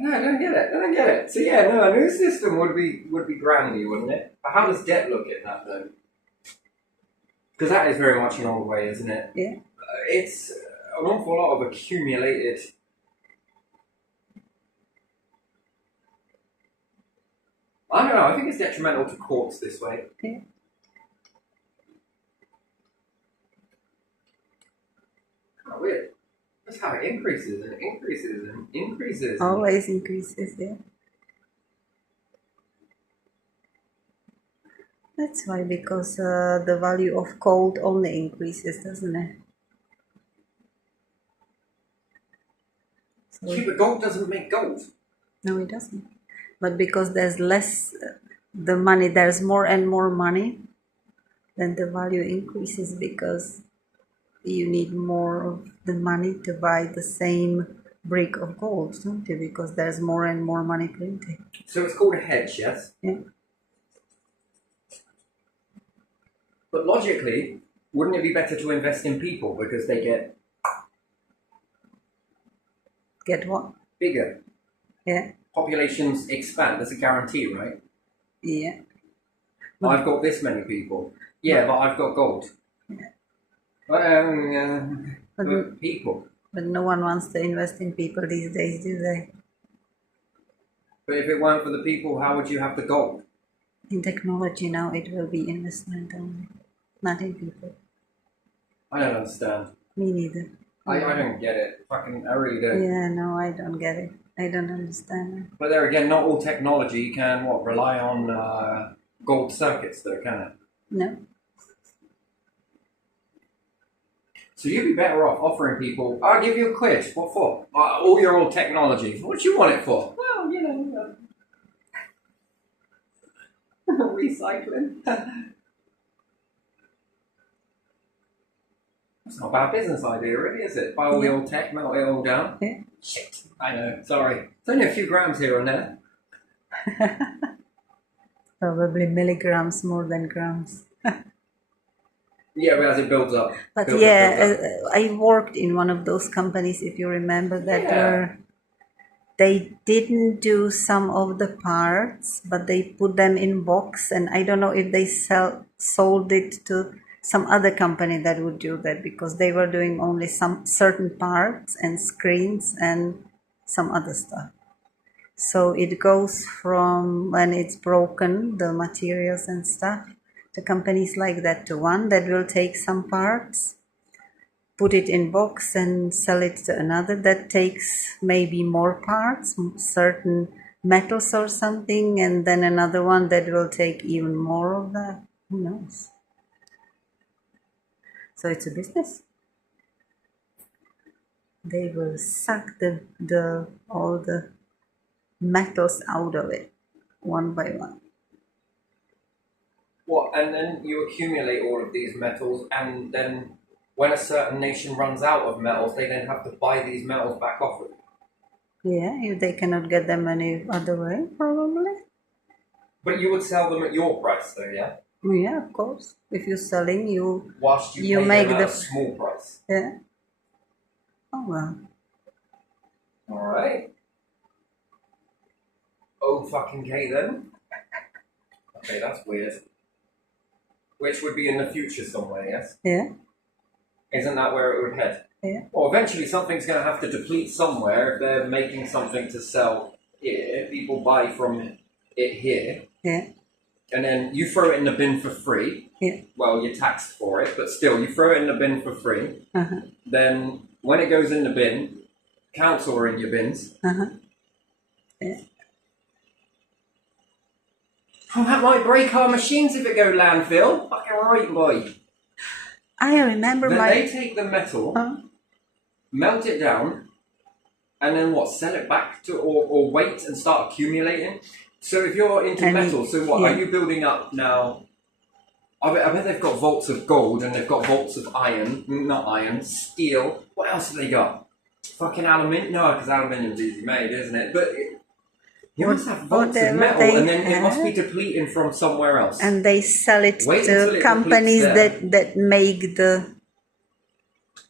No, I don't get it. I don't get it. So yeah, no, a new system would be granny, wouldn't it? But how does debt look at that though? Because that is very much an old way, isn't it? Yeah. It's an awful lot of accumulated. I don't know. I think it's detrimental to courts this way. Yeah. Kind of weird. That's how it increases and increases and increases. Always increases, yeah. That's why, because the value of gold only increases, doesn't it? So Yeah, but gold doesn't make gold. no, it doesn't. But because there's less, the money, there's more and more money, then the value increases because you need more of the money to buy the same brick of gold, don't you? Because there's more and more money printed. So it's called a hedge, yes? Yeah. But logically, wouldn't it be better to invest in people because they get Get what? bigger? Yeah. Populations expand. That's a guarantee, right? Yeah. I've got this many people. Yeah, but I've got gold. But, People. but no one wants to invest in people these days, do they? But if it weren't for the people, how would you have the gold? In technology now, it will be investment only, not in people. I don't understand. Me neither. I don't get it. Fucking, I really don't. Yeah, no, I don't get it. I don't understand it. But there again, not all technology can rely on gold circuits, though, can it? No. So you'd be better off offering people, I'll give you a quiz. What for? All your old technology. What do you want it for? Well, you know, recycling. That's not a bad business idea, really, is it? Buy all the old tech, melt it all down. Yeah. Shit. I know. Sorry, it's only a few grams here and there. Probably milligrams more than grams. Yeah, but as it builds up. But builds yeah, up, builds up. I worked in one of those companies, if you remember, that Yeah. they didn't do some of the parts, but they put them in box, and I don't know if they sold it to some other company that would do that, because they were doing only some certain parts and screens and some other stuff. So it goes from when it's broken, the materials and stuff, to companies like that, to one that will take some parts, put it in box and sell it to another that takes maybe more parts, certain metals or something, and then another one that will take even more of that. Who knows? So it's a business. They will suck the all the metals out of it one by one. What? And then you accumulate all of these metals, and then when a certain nation runs out of metals, they then have to buy these metals back off of you. Yeah, if they cannot get them any other way, probably. But you would sell them at your price, though, yeah? Yeah, of course. If you're selling, Whilst you pay make them at the a small price. yeah. Oh well. Alright. Oh, fucking K then. Okay, that's weird. Which would be in the future somewhere, yes? Yeah. Isn't that where it would head? Yeah. Well, eventually something's going to have to deplete somewhere if they're making something to sell here. People buy from it here. Yeah. And then you throw it in the bin for free. Yeah. Well, you're taxed for it, but still, you throw it in the bin for free. Uh-huh. Then, when it goes in the bin, council are in your bins. Uh-huh. Yeah. Oh, that might break our machines if it go landfill. Fucking right, boy. I remember Then my. they take the metal, Huh? melt it down, and then what? Sell it back to, or wait and start accumulating. So if you're into metal, so what? Yeah. Are you building up now? I bet they've got vaults of gold and they've got vaults of iron, not iron, steel. What else have they got? Fucking aluminium? No, because aluminium's easy made, isn't it? But you must have vaults of Whatever metal, they and then it must be have. depleting from somewhere else. And they sell it Wait until to it companies depletes there. that make the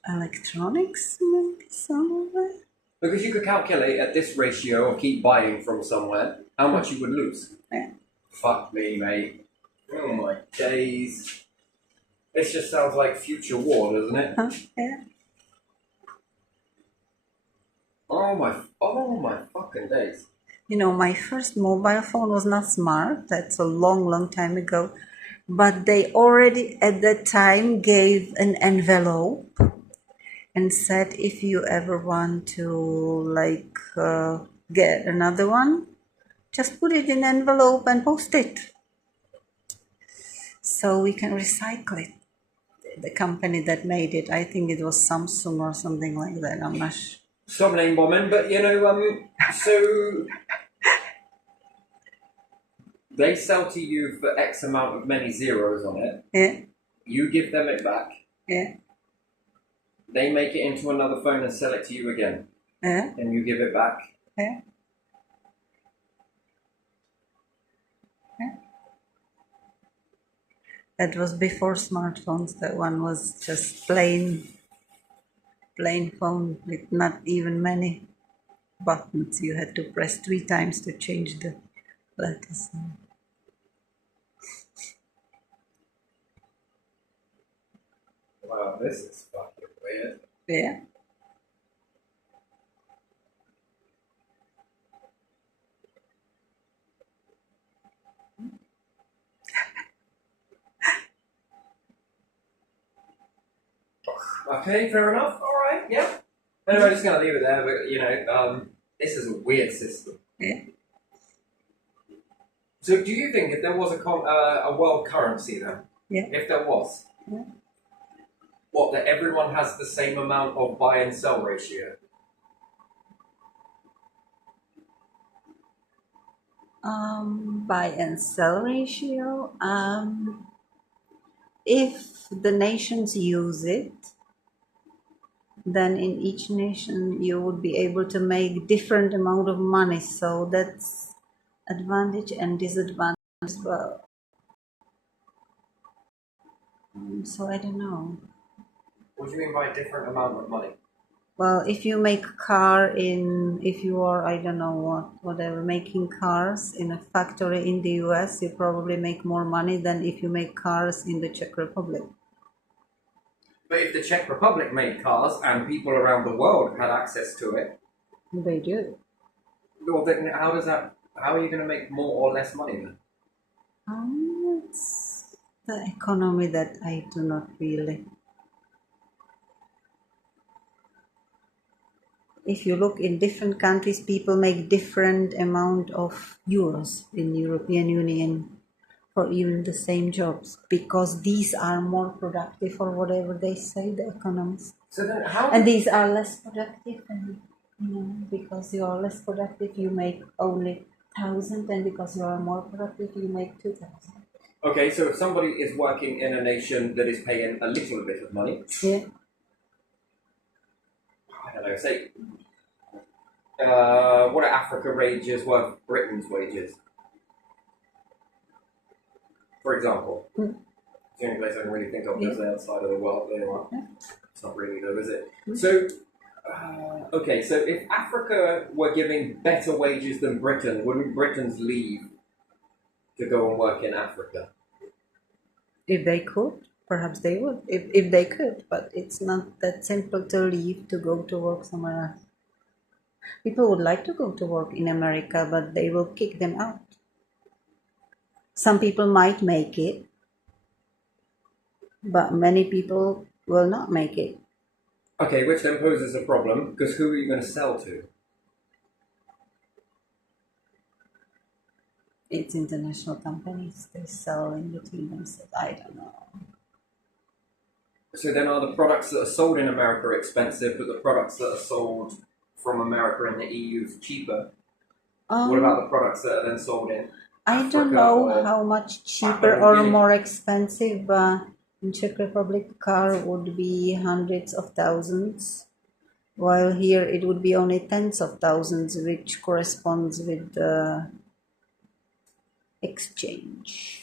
electronics, maybe some of it. Because you could calculate at this ratio or keep buying from somewhere how much you would lose. Yeah. Fuck me, mate. Oh my days. This just sounds like future war, doesn't it? Huh? Yeah. Oh my fucking days. You know, my first mobile phone was not smart. That's a long, long time ago. But they already at that time gave an envelope and said, if you ever want to get another one, just put it in envelope and post it. So we can recycle it. The company that made it, I think it was Samsung or something like that. I'm not sure. Some name bombing, but you know, so they sell to you for X amount of many zeros on it. Yeah. You give them it back. Yeah. They make it into another phone and sell it to you again. Yeah. And you give it back. Yeah. That was before smartphones. That one was just plain phone with not even many buttons. You had to press 3 times to change the letters. Wow, this is fucking weird. Yeah. Okay, fair enough. All right, yeah. Anyway, I'm just gonna leave it there. But you know, this is a weird system. Yeah. So, do you think if there was a world currency then? Yeah. If there was, Yeah. what, that everyone has the same amount of buy and sell ratio? Buy and sell ratio. If the nations use it, then in each nation you would be able to make different amount of money. So that's advantage and disadvantage as well. So I don't know. What do you mean by different amount of money? Well, if you make if you are, I don't know whatever, making cars in a factory in the US, you probably make more money than if you make cars in the Czech Republic. But if the Czech Republic made cars and people around the world had access to it, They do. well, then how are you going to make more or less money then? It's the economy that I do not really. If you look in different countries, people make different amount of euros in European Union for even the same jobs, because these are more productive or whatever they say, the economists. So then And these are less productive, and because you are less productive, you make only 1,000, and because you are more productive, you make 2,000. Okay, so if somebody is working in a nation that is paying a little bit of money, Yeah. I don't know, say, what are Africa wages worth Britain's wages? For example. It's the only place I can really think of because they're outside of the world. They are. It's not really though, is it? So, okay, so if Africa were giving better wages than Britain, wouldn't Britons leave to go and work in Africa? If they could, perhaps they would. If they could, but it's not that simple to leave to go to work somewhere else. People would like to go to work in America, but they will kick them out. Some people might make it, but many people will not make it. Okay, which then poses a problem, because who are you going to sell to? It's international companies. They sell in between themselves. I don't know. So then are the products that are sold in America expensive, but the products that are sold from America in the EU is cheaper? What about the products that are then sold in I Africa don't know or how much cheaper Papua New or Guinea? more expensive. In Czech Republic, a car would be hundreds of thousands, while here it would be only tens of thousands, which corresponds with the exchange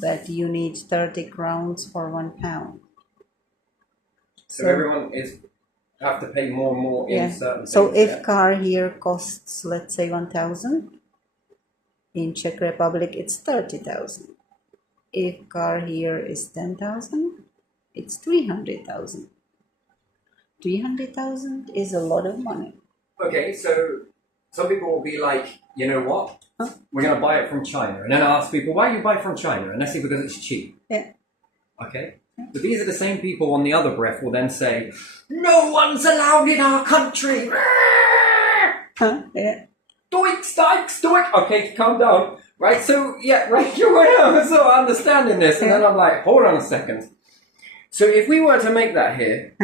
that you need 30 crowns for £1. So everyone have to pay more and more in certain things. So if car here costs, let's say, 1,000, in Czech Republic it's 30,000. If car here is 10,000, it's 300,000. 300,000 is a lot of money. Okay, so some people will be like, you know what? We're going to buy it from China. And then I ask people, why do you buy from China? And they say, because it's cheap. Yeah. Okay? But these are the same people on the other breath will then say, no one's allowed in our country. Yeah. Doink, stikes, doink. Okay, calm down. Right, so, yeah, right, you're right. I'm sort of understanding this. And then I'm like, hold on a second. So if we were to make that here,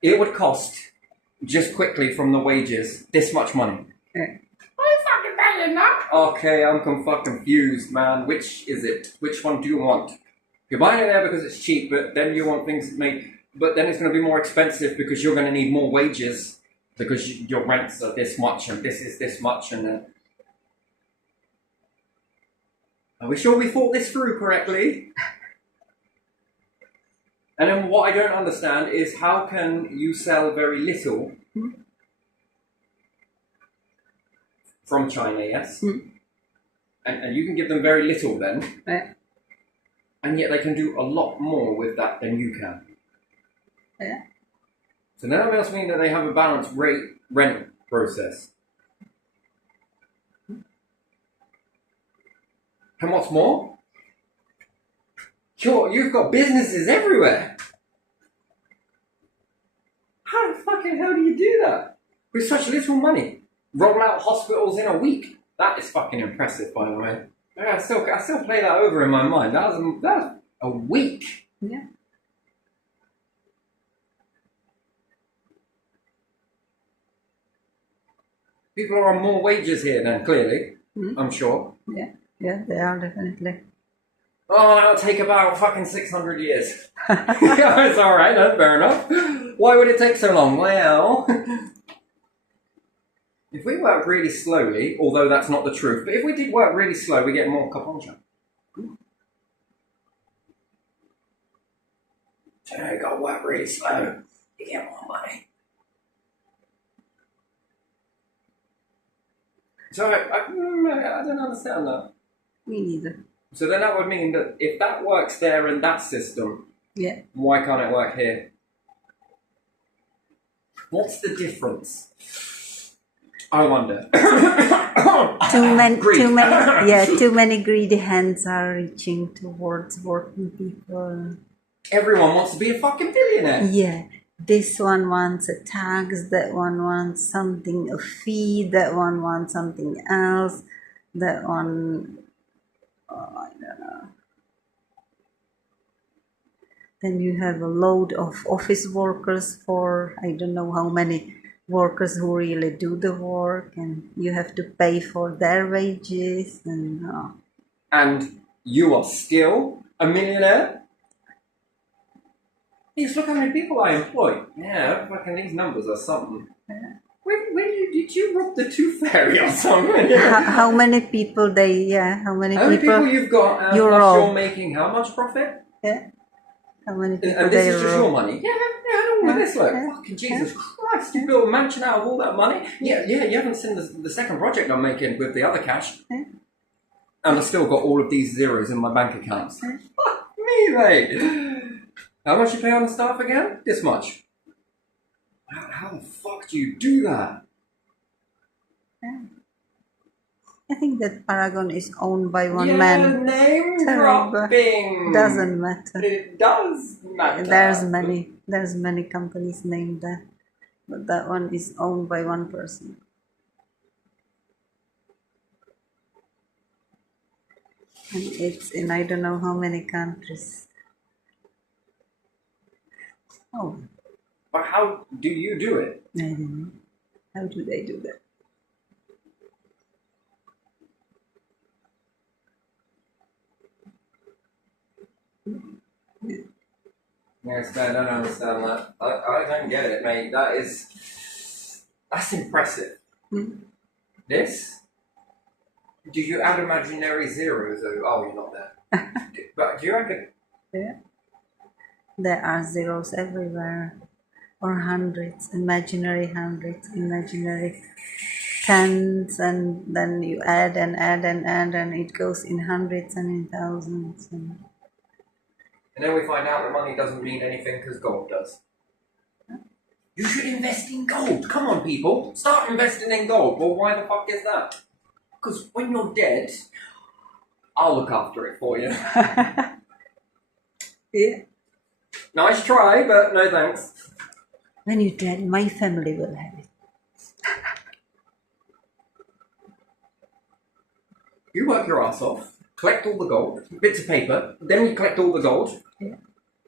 it would cost, just quickly from the wages, this much money. Yeah. Okay, I'm confused, man. Which is it? Which one do you want? You're buying it there because it's cheap, but then you want things made. But then it's going to be more expensive because you're going to need more wages because your rents are this much and this is this much. And are we sure we thought this through correctly? And then what I don't understand is how can you sell very little from China, yes? And you can give them very little then. Yeah. And yet they can do a lot more with that than you can. Yeah. So that must mean that they have a balanced rent process. And what's more? You've got businesses everywhere. How the fucking hell do you do that? With such little money. Roll out hospitals in a week. That is fucking impressive, by the way. I still play that over in my mind. That was a week. Yeah. People are on more wages here then, clearly. I'm sure. Yeah, they are definitely. Oh, that'll take about fucking 600 years. Yeah, it's alright, that's fair enough. Why would it take so long? Well, if we work really slowly, although that's not the truth, but if we did work really slow, we get more kaponcha. So you gotta work really slow, you get more money. So I don't understand that. Me neither. So then that would mean that if that works there in that system, Yeah. why can't it work here? What's the difference? I wonder. Too many, Greek. too many greedy hands are reaching towards working people. Everyone wants to be a fucking billionaire. Yeah, this one wants a tax, that one wants something, a fee, that one wants something else, that one, I don't know. Then you have a load of office workers for, I don't know how many workers who really do the work, and you have to pay for their wages, And you are still a millionaire? Yes, look how many people I employ. Yeah, fucking these numbers are something. Yeah. Did you rob the tooth fairy or something? How many people how many people you've got and you're plus all- you're making how much profit? Yeah. How many people And this they is just rob? your money? Yeah, all of this, look. Yeah. Fucking Jesus Christ, you built a mansion out of all that money? Yeah, you haven't seen the second project I'm making with the other cash. Yeah. And I've still got all of these zeros in my bank accounts. Fuck me, mate. How much you pay on the staff again? This much. How the fuck do you do that? Yeah. I think that Paragon is owned by one yeah, man. Name Terrible. dropping. Doesn't matter. It does matter. There's many companies named that, but that one is owned by one person. And it's in I don't know how many countries. Oh, But how do you do it? I don't know. How do they do that? Yes, I don't understand that. I don't get it, mate. That's impressive. Hmm? This? Do you add imaginary zeros? Oh, you're not there. But do you reckon? Yeah. There are zeros everywhere, or hundreds, imaginary tens, and then you add and add and add, and it goes in hundreds and in thousands. And then we find out that money doesn't mean anything because gold does. You should invest in gold. Come on, people. Start investing in gold. Well, why the fuck is that? Because when you're dead, I'll look after it for you. Yeah. Nice try, but no thanks. When you're dead, my family will have it. You work your ass off, collect all the gold, bits of paper, then you collect all the gold. Yeah.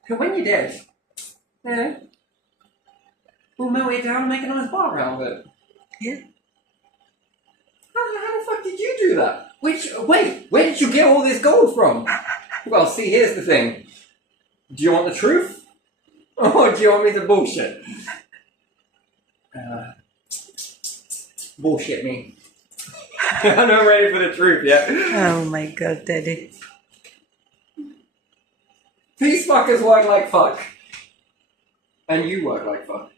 And when you're dead, yeah, we'll melt it down and make a nice bar around it. Yeah. How the fuck did you do that? Wait, where did you get all this gold from? Well, see, here's the thing. Do you want the truth? Or do you want me to bullshit? Bullshit me. I'm not ready for the truth yet. Oh my God, Daddy. These fuckers work like fuck. And you work like fuck.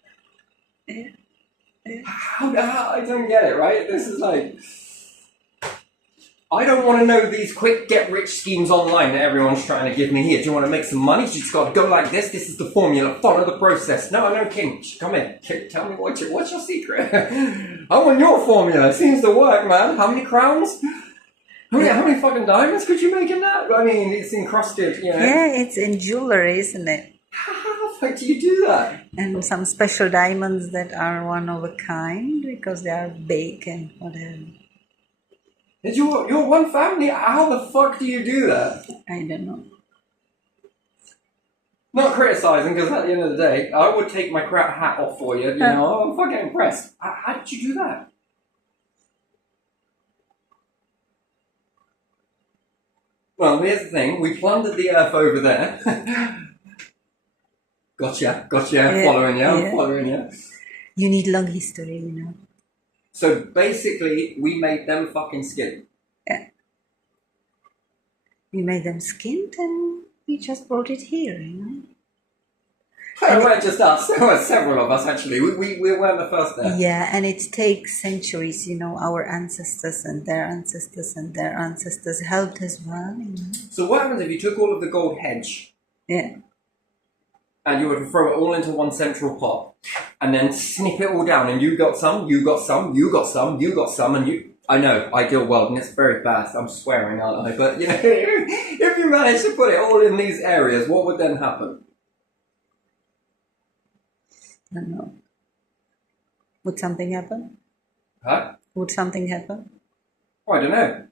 Yeah. How I don't get it, right? This is like... I don't want to know these quick get-rich schemes online that everyone's trying to give me here. Do you want to make some money? You just got to go like this. This is the formula. Follow the process. No, King. Come in. Tell me what's your secret. I want your formula. It seems to work, man. How many crowns? How many fucking diamonds could you make in that? I mean, it's encrusted, you know. Yeah, it's in jewelry, isn't it? How the fuck do you do that? And some special diamonds that are one of a kind because they are big and whatever. You're one family. How the fuck do you do that? I don't know. Not criticising, because at the end of the day, I would take my crap hat off for you. You know, I'm fucking impressed. How did you do that? Well, here's the thing. We plundered the earth over there. Gotcha. Yeah, Following you. yeah. Following you. You need long history, you know. So basically, we made them fucking skin. Yeah. We made them skinned and we just brought it here, you know. Well, it weren't just us. There were several of us, actually. We weren't the first there. Yeah, and it takes centuries, you know. Our ancestors and their ancestors and their ancestors helped as well, you know. So what happens if you took all of the gold hedge Yeah. and you were to throw it all into one central pot and then snip it all down and you got some, you got some, you got some, you got some, and you... I know, ideal world, and it's very fast. I'm swearing, aren't I? But, you know, if you manage to put it all in these areas, what would then happen? I don't know. Would something happen? Huh? Would something happen? Oh, I don't know.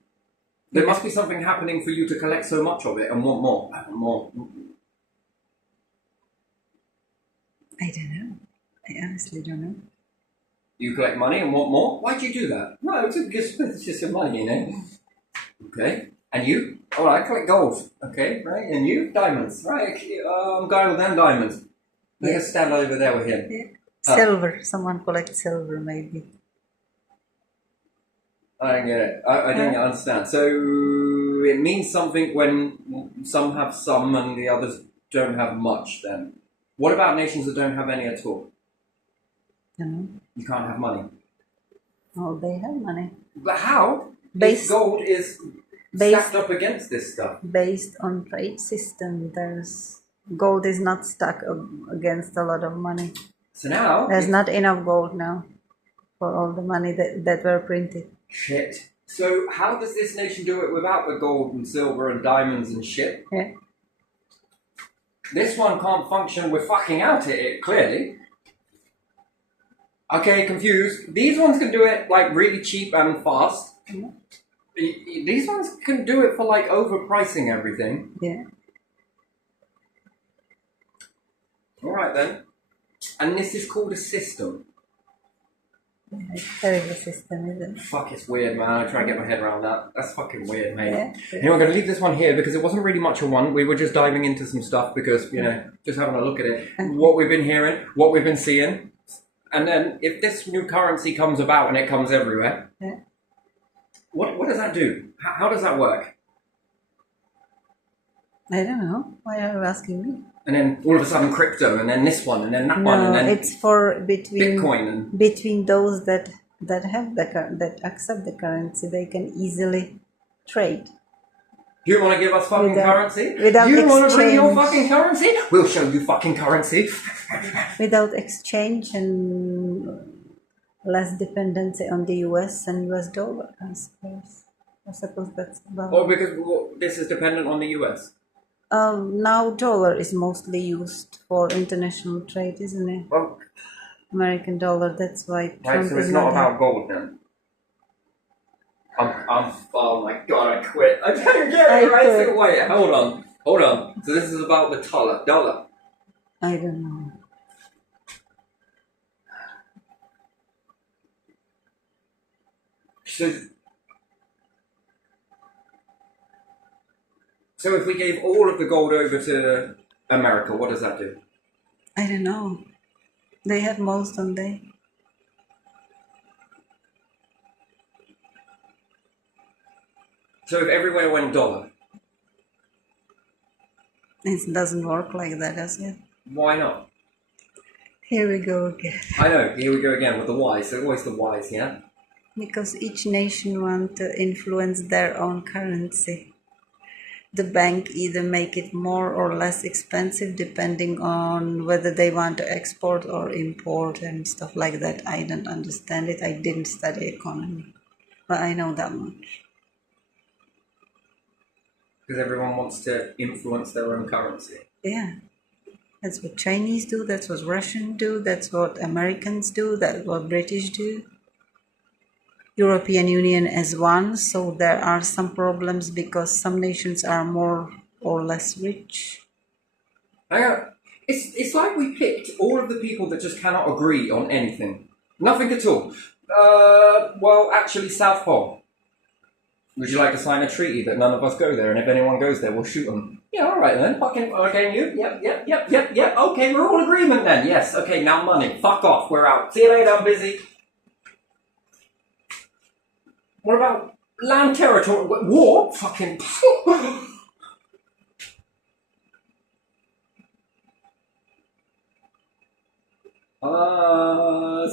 There must be something happening for you to collect so much of it and want more. I want more. I don't know. I honestly don't know. You collect money and want more? Why'd you do that? No, it's just your money, you know. Okay. And you? Oh, I collect gold. Okay, right. And you? Diamonds. Right. Guy with them diamonds. Let's stand over there with him. Yeah. Silver. Someone collects silver, maybe. I don't get it. I don't understand. So it means something when some have some and the others don't have much then. What about nations that don't have any at all? You can't have money. Oh, they have money. But how? If gold is stacked up against this stuff. Based on trade system, gold is not stuck against a lot of money. So now... There's not enough gold now for all the money that were printed. Shit. So how does this nation do it without the gold and silver and diamonds and shit? Yeah. This one can't function with out it, clearly. Okay, confused. These ones can do it, like, really cheap and fast. Mm-hmm. These ones can do it for, like, overpricing everything. Yeah. Alright, then. And this is called a system. Yeah, it's a terrible system, isn't it? Fuck, it's weird, man. I try to get my head around that. That's fucking weird, mate. Yeah. You know, I'm going to leave this one here because it wasn't really much of one. We were just diving into some stuff because, you know, just having a look at it. What we've been hearing, what we've been seeing. And then if this new currency comes about and it comes everywhere, what does that do? How does that work? I don't know. Why are you asking me? And then all of a sudden crypto, and then this one, and then that one, and then it's for between Bitcoin between those that have that accept the currency, they can easily trade. You want to give us fucking currency? Without you exchange. Want to bring your fucking currency? We'll show you fucking currency. Without exchange and less dependency on the US and US dollar, I suppose. I suppose that's about. Or because this is dependent on the US. Now dollar is mostly used for international trade, isn't it? Well, American dollar. That's why. Right, so it's not about gold then. Oh my god, I quit. I don't get it, right? So wait, hold on. So this is about the dollar. I don't know. So if we gave all of the gold over to America, what does that do? I don't know. They have most, don't they? So if everywhere went dollar? It doesn't work like that, does it? Why not? Here we go again. I know, here we go again with the whys. They're always the whys, yeah? Because each nation wants to influence their own currency. The bank either make it more or less expensive depending on whether they want to export or import and stuff like that. I don't understand it. I didn't study economy, but I know that much. Because everyone wants to influence their own currency. Yeah. That's what Chinese do, that's what Russians do, that's what Americans do, that's what British do. European Union as one, so there are some problems because some nations are more or less rich. It's like we picked all of the people that just cannot agree on anything. Nothing at all. Well, actually, South Pole. Would you like to sign a treaty that none of us go there, and if anyone goes there, we'll shoot them? Yeah, all right then. Fucking okay, you. Yep. Okay, we're all in agreement then. Yes. Okay, now money. Fuck off. We're out. See you later. I'm busy. What about land territory? War? Fucking.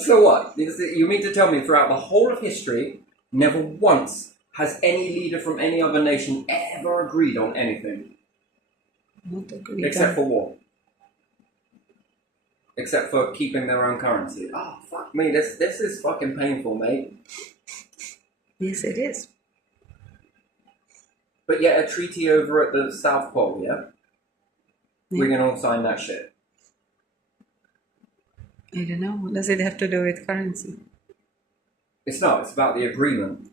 So what? You mean to tell me throughout the whole of history, never once has any leader from any other nation ever agreed on anything? Not agreed Except on. for war. Except for keeping their own currency. Oh, fuck me. This is fucking painful, mate. Yes, it is. But yet a treaty over at the South Pole, yeah? We can all sign that shit. I don't know. What does it have to do with currency? It's not. It's about the agreement.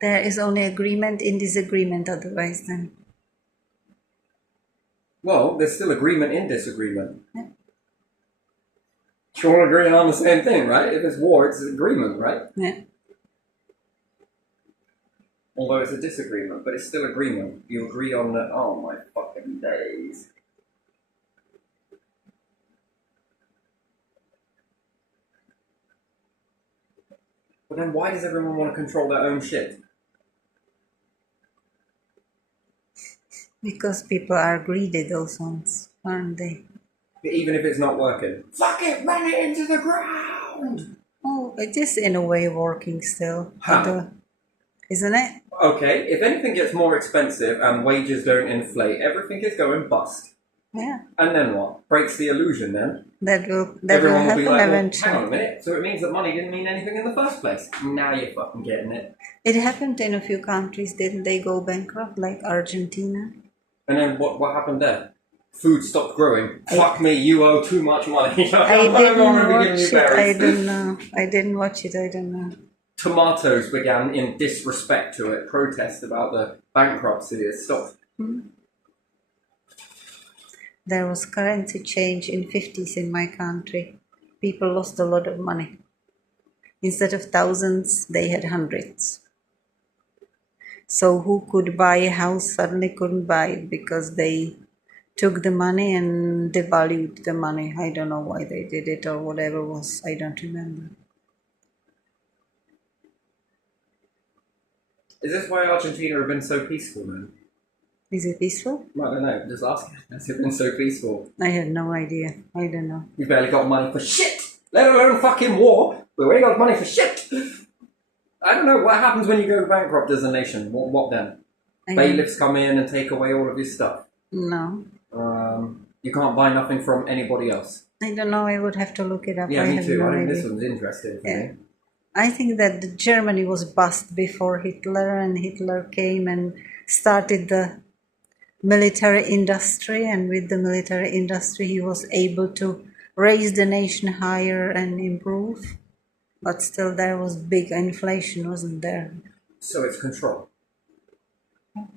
There is only agreement in disagreement, otherwise then. Well, there's still agreement in disagreement. Yeah. You're all agreeing on the same thing, right? If it's war, it's agreement, right? Yeah. Although it's a disagreement, but it's still agreement. You agree on that. Oh my fucking days. But then why does everyone want to control their own shit? Because people are greedy, those ones, aren't they? Even if it's not working. Fuck it, run it into the ground! Oh, it is in a way working still. How? Isn't it? Okay, if anything gets more expensive and wages don't inflate, everything is going bust. Yeah. And then what? Breaks the illusion then? That will Everyone will happen be like, eventually. hang on a minute, so it means that money didn't mean anything in the first place. Now you're fucking getting it. It happened in a few countries, didn't they go bankrupt, like Argentina? And then what happened there? Food stopped growing. Fuck me, you owe too much money. I didn't know. I didn't watch it, I don't know. Tomatoes began in disrespect to it, protest about the bankruptcy. It stopped. There was currency change in 50s in my country. People lost a lot of money. Instead of thousands, they had hundreds. So who could buy a house suddenly couldn't buy it because they took the money and devalued the money. I don't know why they did it or whatever was. I don't remember. Is this why Argentina have been so peaceful, man? Is it peaceful? I don't know. Just asking. Has it been so peaceful? I have no idea. I don't know. We've barely got money for shit, let alone fucking war. We ain't got money for shit. I don't know. What happens when you go bankrupt as a nation? What then? Bailiffs come in and take away all of your stuff? No. You can't buy nothing from anybody else? I don't know. I would have to look it up. Yeah, me too. No I think idea. this one's interesting for me. I think that Germany was bust before Hitler, and Hitler came and started the military industry, and with the military industry he was able to raise the nation higher and improve, but still there was big inflation, wasn't there? So it's control.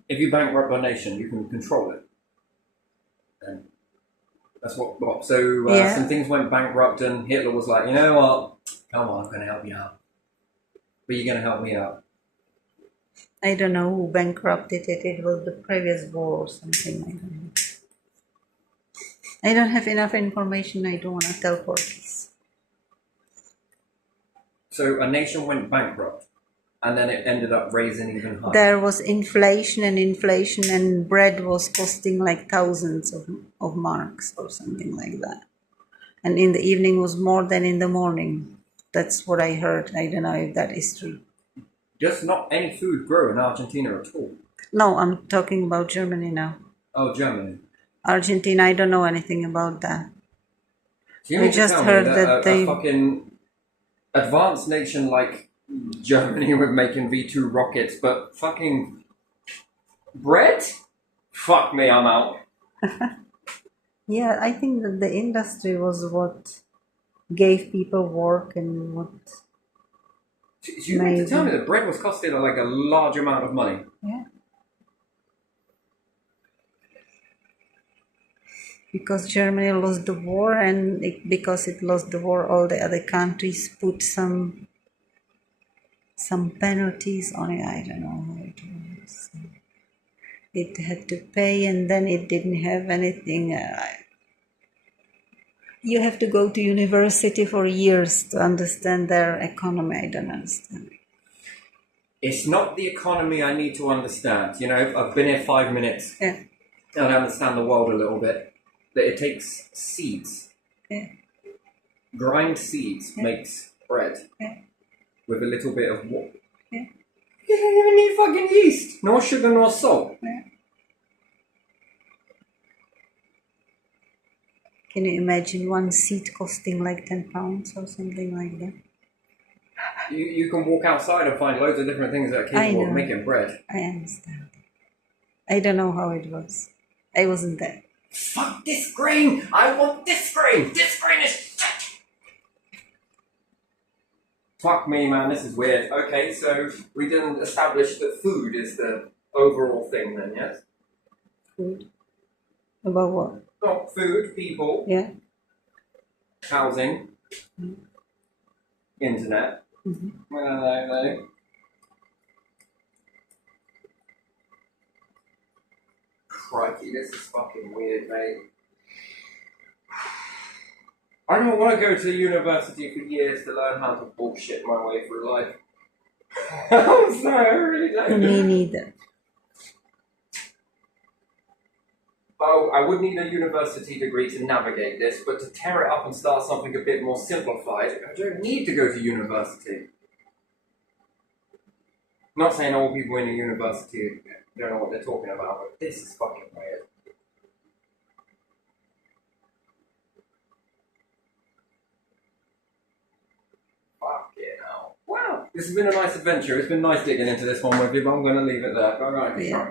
If you bankrupt a nation, you can control it. And that's what so some things went bankrupt and Hitler was like, you know what, come on, I'm going to help you out. But you're going to help me out. I don't know who bankrupted it. It was the previous war or something. I don't know. I don't have enough information. I don't want to tell porkies. So a nation went bankrupt, and then it ended up raising even higher. There was inflation, and bread was costing like thousands of marks or something like that. And in the evening was more than in the morning. That's what I heard. I don't know if that is true. Just not any food grow in Argentina at all. No, I'm talking about Germany now. Oh, Germany. Argentina, I don't know anything about that. So you just heard that a fucking advanced nation like Germany were making V2 rockets, but fucking bread? Fuck me, I'm out. Yeah, I think that the industry was what gave people work and what... So you mean to tell me that bread was costing like a large amount of money? Yeah. Because Germany lost the war, and because it lost the war, all the other countries put some some penalties on it. I don't know how it was. It had to pay, and then it didn't have anything. You have to go to university for years to understand their economy. I don't understand. It's not the economy I need to understand. You know, I've been here 5 minutes. Yeah. And I understand the world a little bit. That it takes seeds. Yeah. Grind seeds makes bread. Yeah. With a little bit of water. Yeah. You don't even need fucking yeast. Nor sugar nor salt. Yeah. Can you imagine one seed costing like £10 or something like that? You can walk outside and find loads of different things that are capable of making bread. I understand. I don't know how it was. I wasn't there. Fuck this grain! I want this grain! This grain is shit! Fuck me, man, this is weird. Okay, so we didn't establish that food is the overall thing then, yes? Food? About what? Oh, food, people. Yeah. Housing. Internet. Mm-hmm. Crikey, this is fucking weird, mate. I don't want to go to university for years to learn how to bullshit my way through life. I'm sorry, I really don't. Me neither. Oh, I would need a university degree to navigate this, but to tear it up and start something a bit more simplified, I don't need to go to university. Not saying all people in a university don't know what they're talking about, but this is fucking weird. Fuck it now. Wow, this has been a nice adventure. It's been nice digging into this one with you, but I'm going to leave it there. Alright, Yeah.